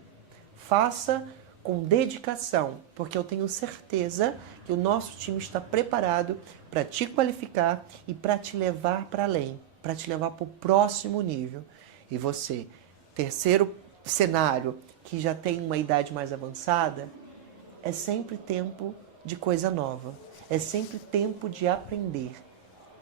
Faça com dedicação, porque eu tenho certeza que o nosso time está preparado para te qualificar e para te levar para além, para te levar para o próximo nível. E você, terceiro cenário, que já tem uma idade mais avançada, é sempre tempo de coisa nova, é sempre tempo de aprender.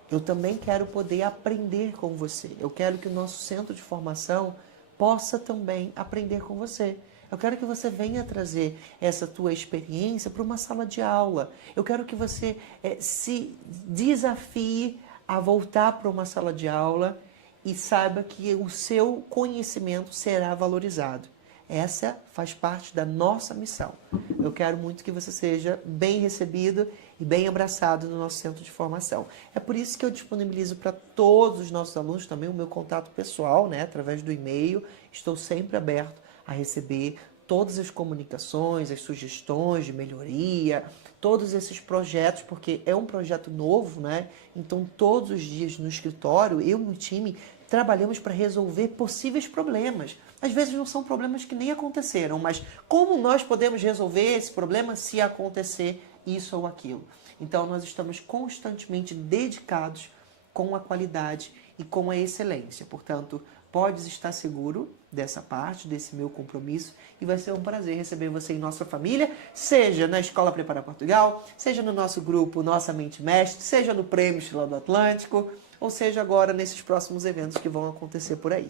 Eu também quero poder aprender com você. Eu quero que o nosso centro de formação possa também aprender com você. Eu quero que você venha trazer essa tua experiência para uma sala de aula. Eu quero que você se desafie a voltar para uma sala de aula e saiba que o seu conhecimento será valorizado. Essa faz parte da nossa missão. Eu quero muito que você seja bem recebido e bem abraçado no nosso centro de formação. É por isso que eu disponibilizo para todos os nossos alunos também o meu contato pessoal, né, através do e-mail. Estou sempre aberto a receber todas as comunicações, as sugestões de melhoria, todos esses projetos, porque é um projeto novo, né? Então, todos os dias no escritório, eu e o time trabalhamos para resolver possíveis problemas. Às vezes não são problemas que nem aconteceram, mas como nós podemos resolver esse problema se acontecer isso ou aquilo? Então, nós estamos constantemente dedicados com a qualidade e com a excelência. Portanto, podes estar seguro dessa parte, desse meu compromisso, e vai ser um prazer receber você em nossa família, seja na Escola Prepara Portugal, seja no nosso grupo Nossa Mente Mestre, seja no Prêmio Estrela do Atlântico, ou seja agora nesses próximos eventos que vão acontecer por aí.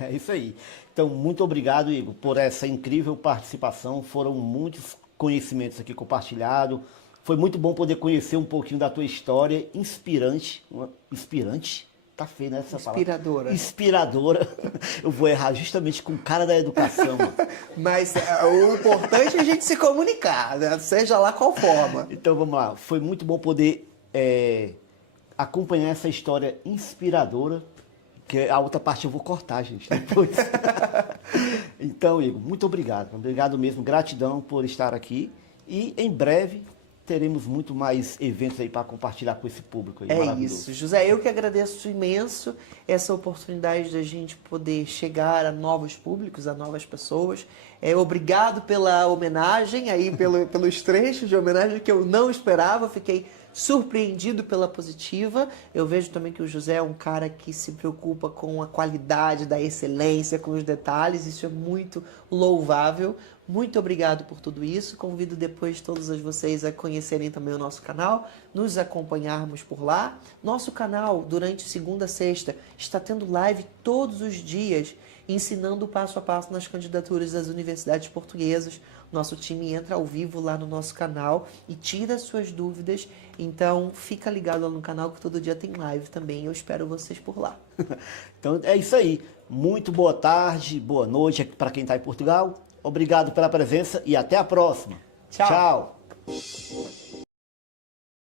É isso aí. Então, muito obrigado, Igor, por essa incrível participação. Foram muitos conhecimentos aqui compartilhados. Foi muito bom poder conhecer um pouquinho da tua história, inspirante. Inspirante? Tá feio, né, essa palavra? Inspiradora. Inspiradora. Eu vou errar justamente com o cara da educação. Mas o importante é a gente se comunicar, né? Seja lá qual forma. Então, vamos lá. Foi muito bom poder acompanhar essa história inspiradora, que a outra parte eu vou cortar, gente, depois. Então, Igor, muito obrigado. Obrigado mesmo, gratidão por estar aqui. E em breve teremos muito mais eventos aí para compartilhar com esse público aí. É isso, José. Eu que agradeço imenso essa oportunidade da gente poder chegar a novos públicos, a novas pessoas. Obrigado pela homenagem, aí pelos trechos de homenagem que eu não esperava. Fiquei surpreendido pela positiva. Eu vejo também que o José é um cara que se preocupa com a qualidade, da excelência, com os detalhes. Isso é muito louvável. Muito obrigado por tudo isso. Convido depois todos vocês a conhecerem também o nosso canal, nos acompanharmos por lá. Nosso canal, durante segunda a sexta, está tendo live todos os dias, ensinando passo a passo nas candidaturas das universidades portuguesas. Nosso time entra ao vivo lá no nosso canal e tira suas dúvidas. Então, fica ligado lá no canal que todo dia tem live também. Eu espero vocês por lá. Então, é isso aí. Muito boa tarde, boa noite para quem está em Portugal. Obrigado pela presença e até a próxima. Tchau. Tchau.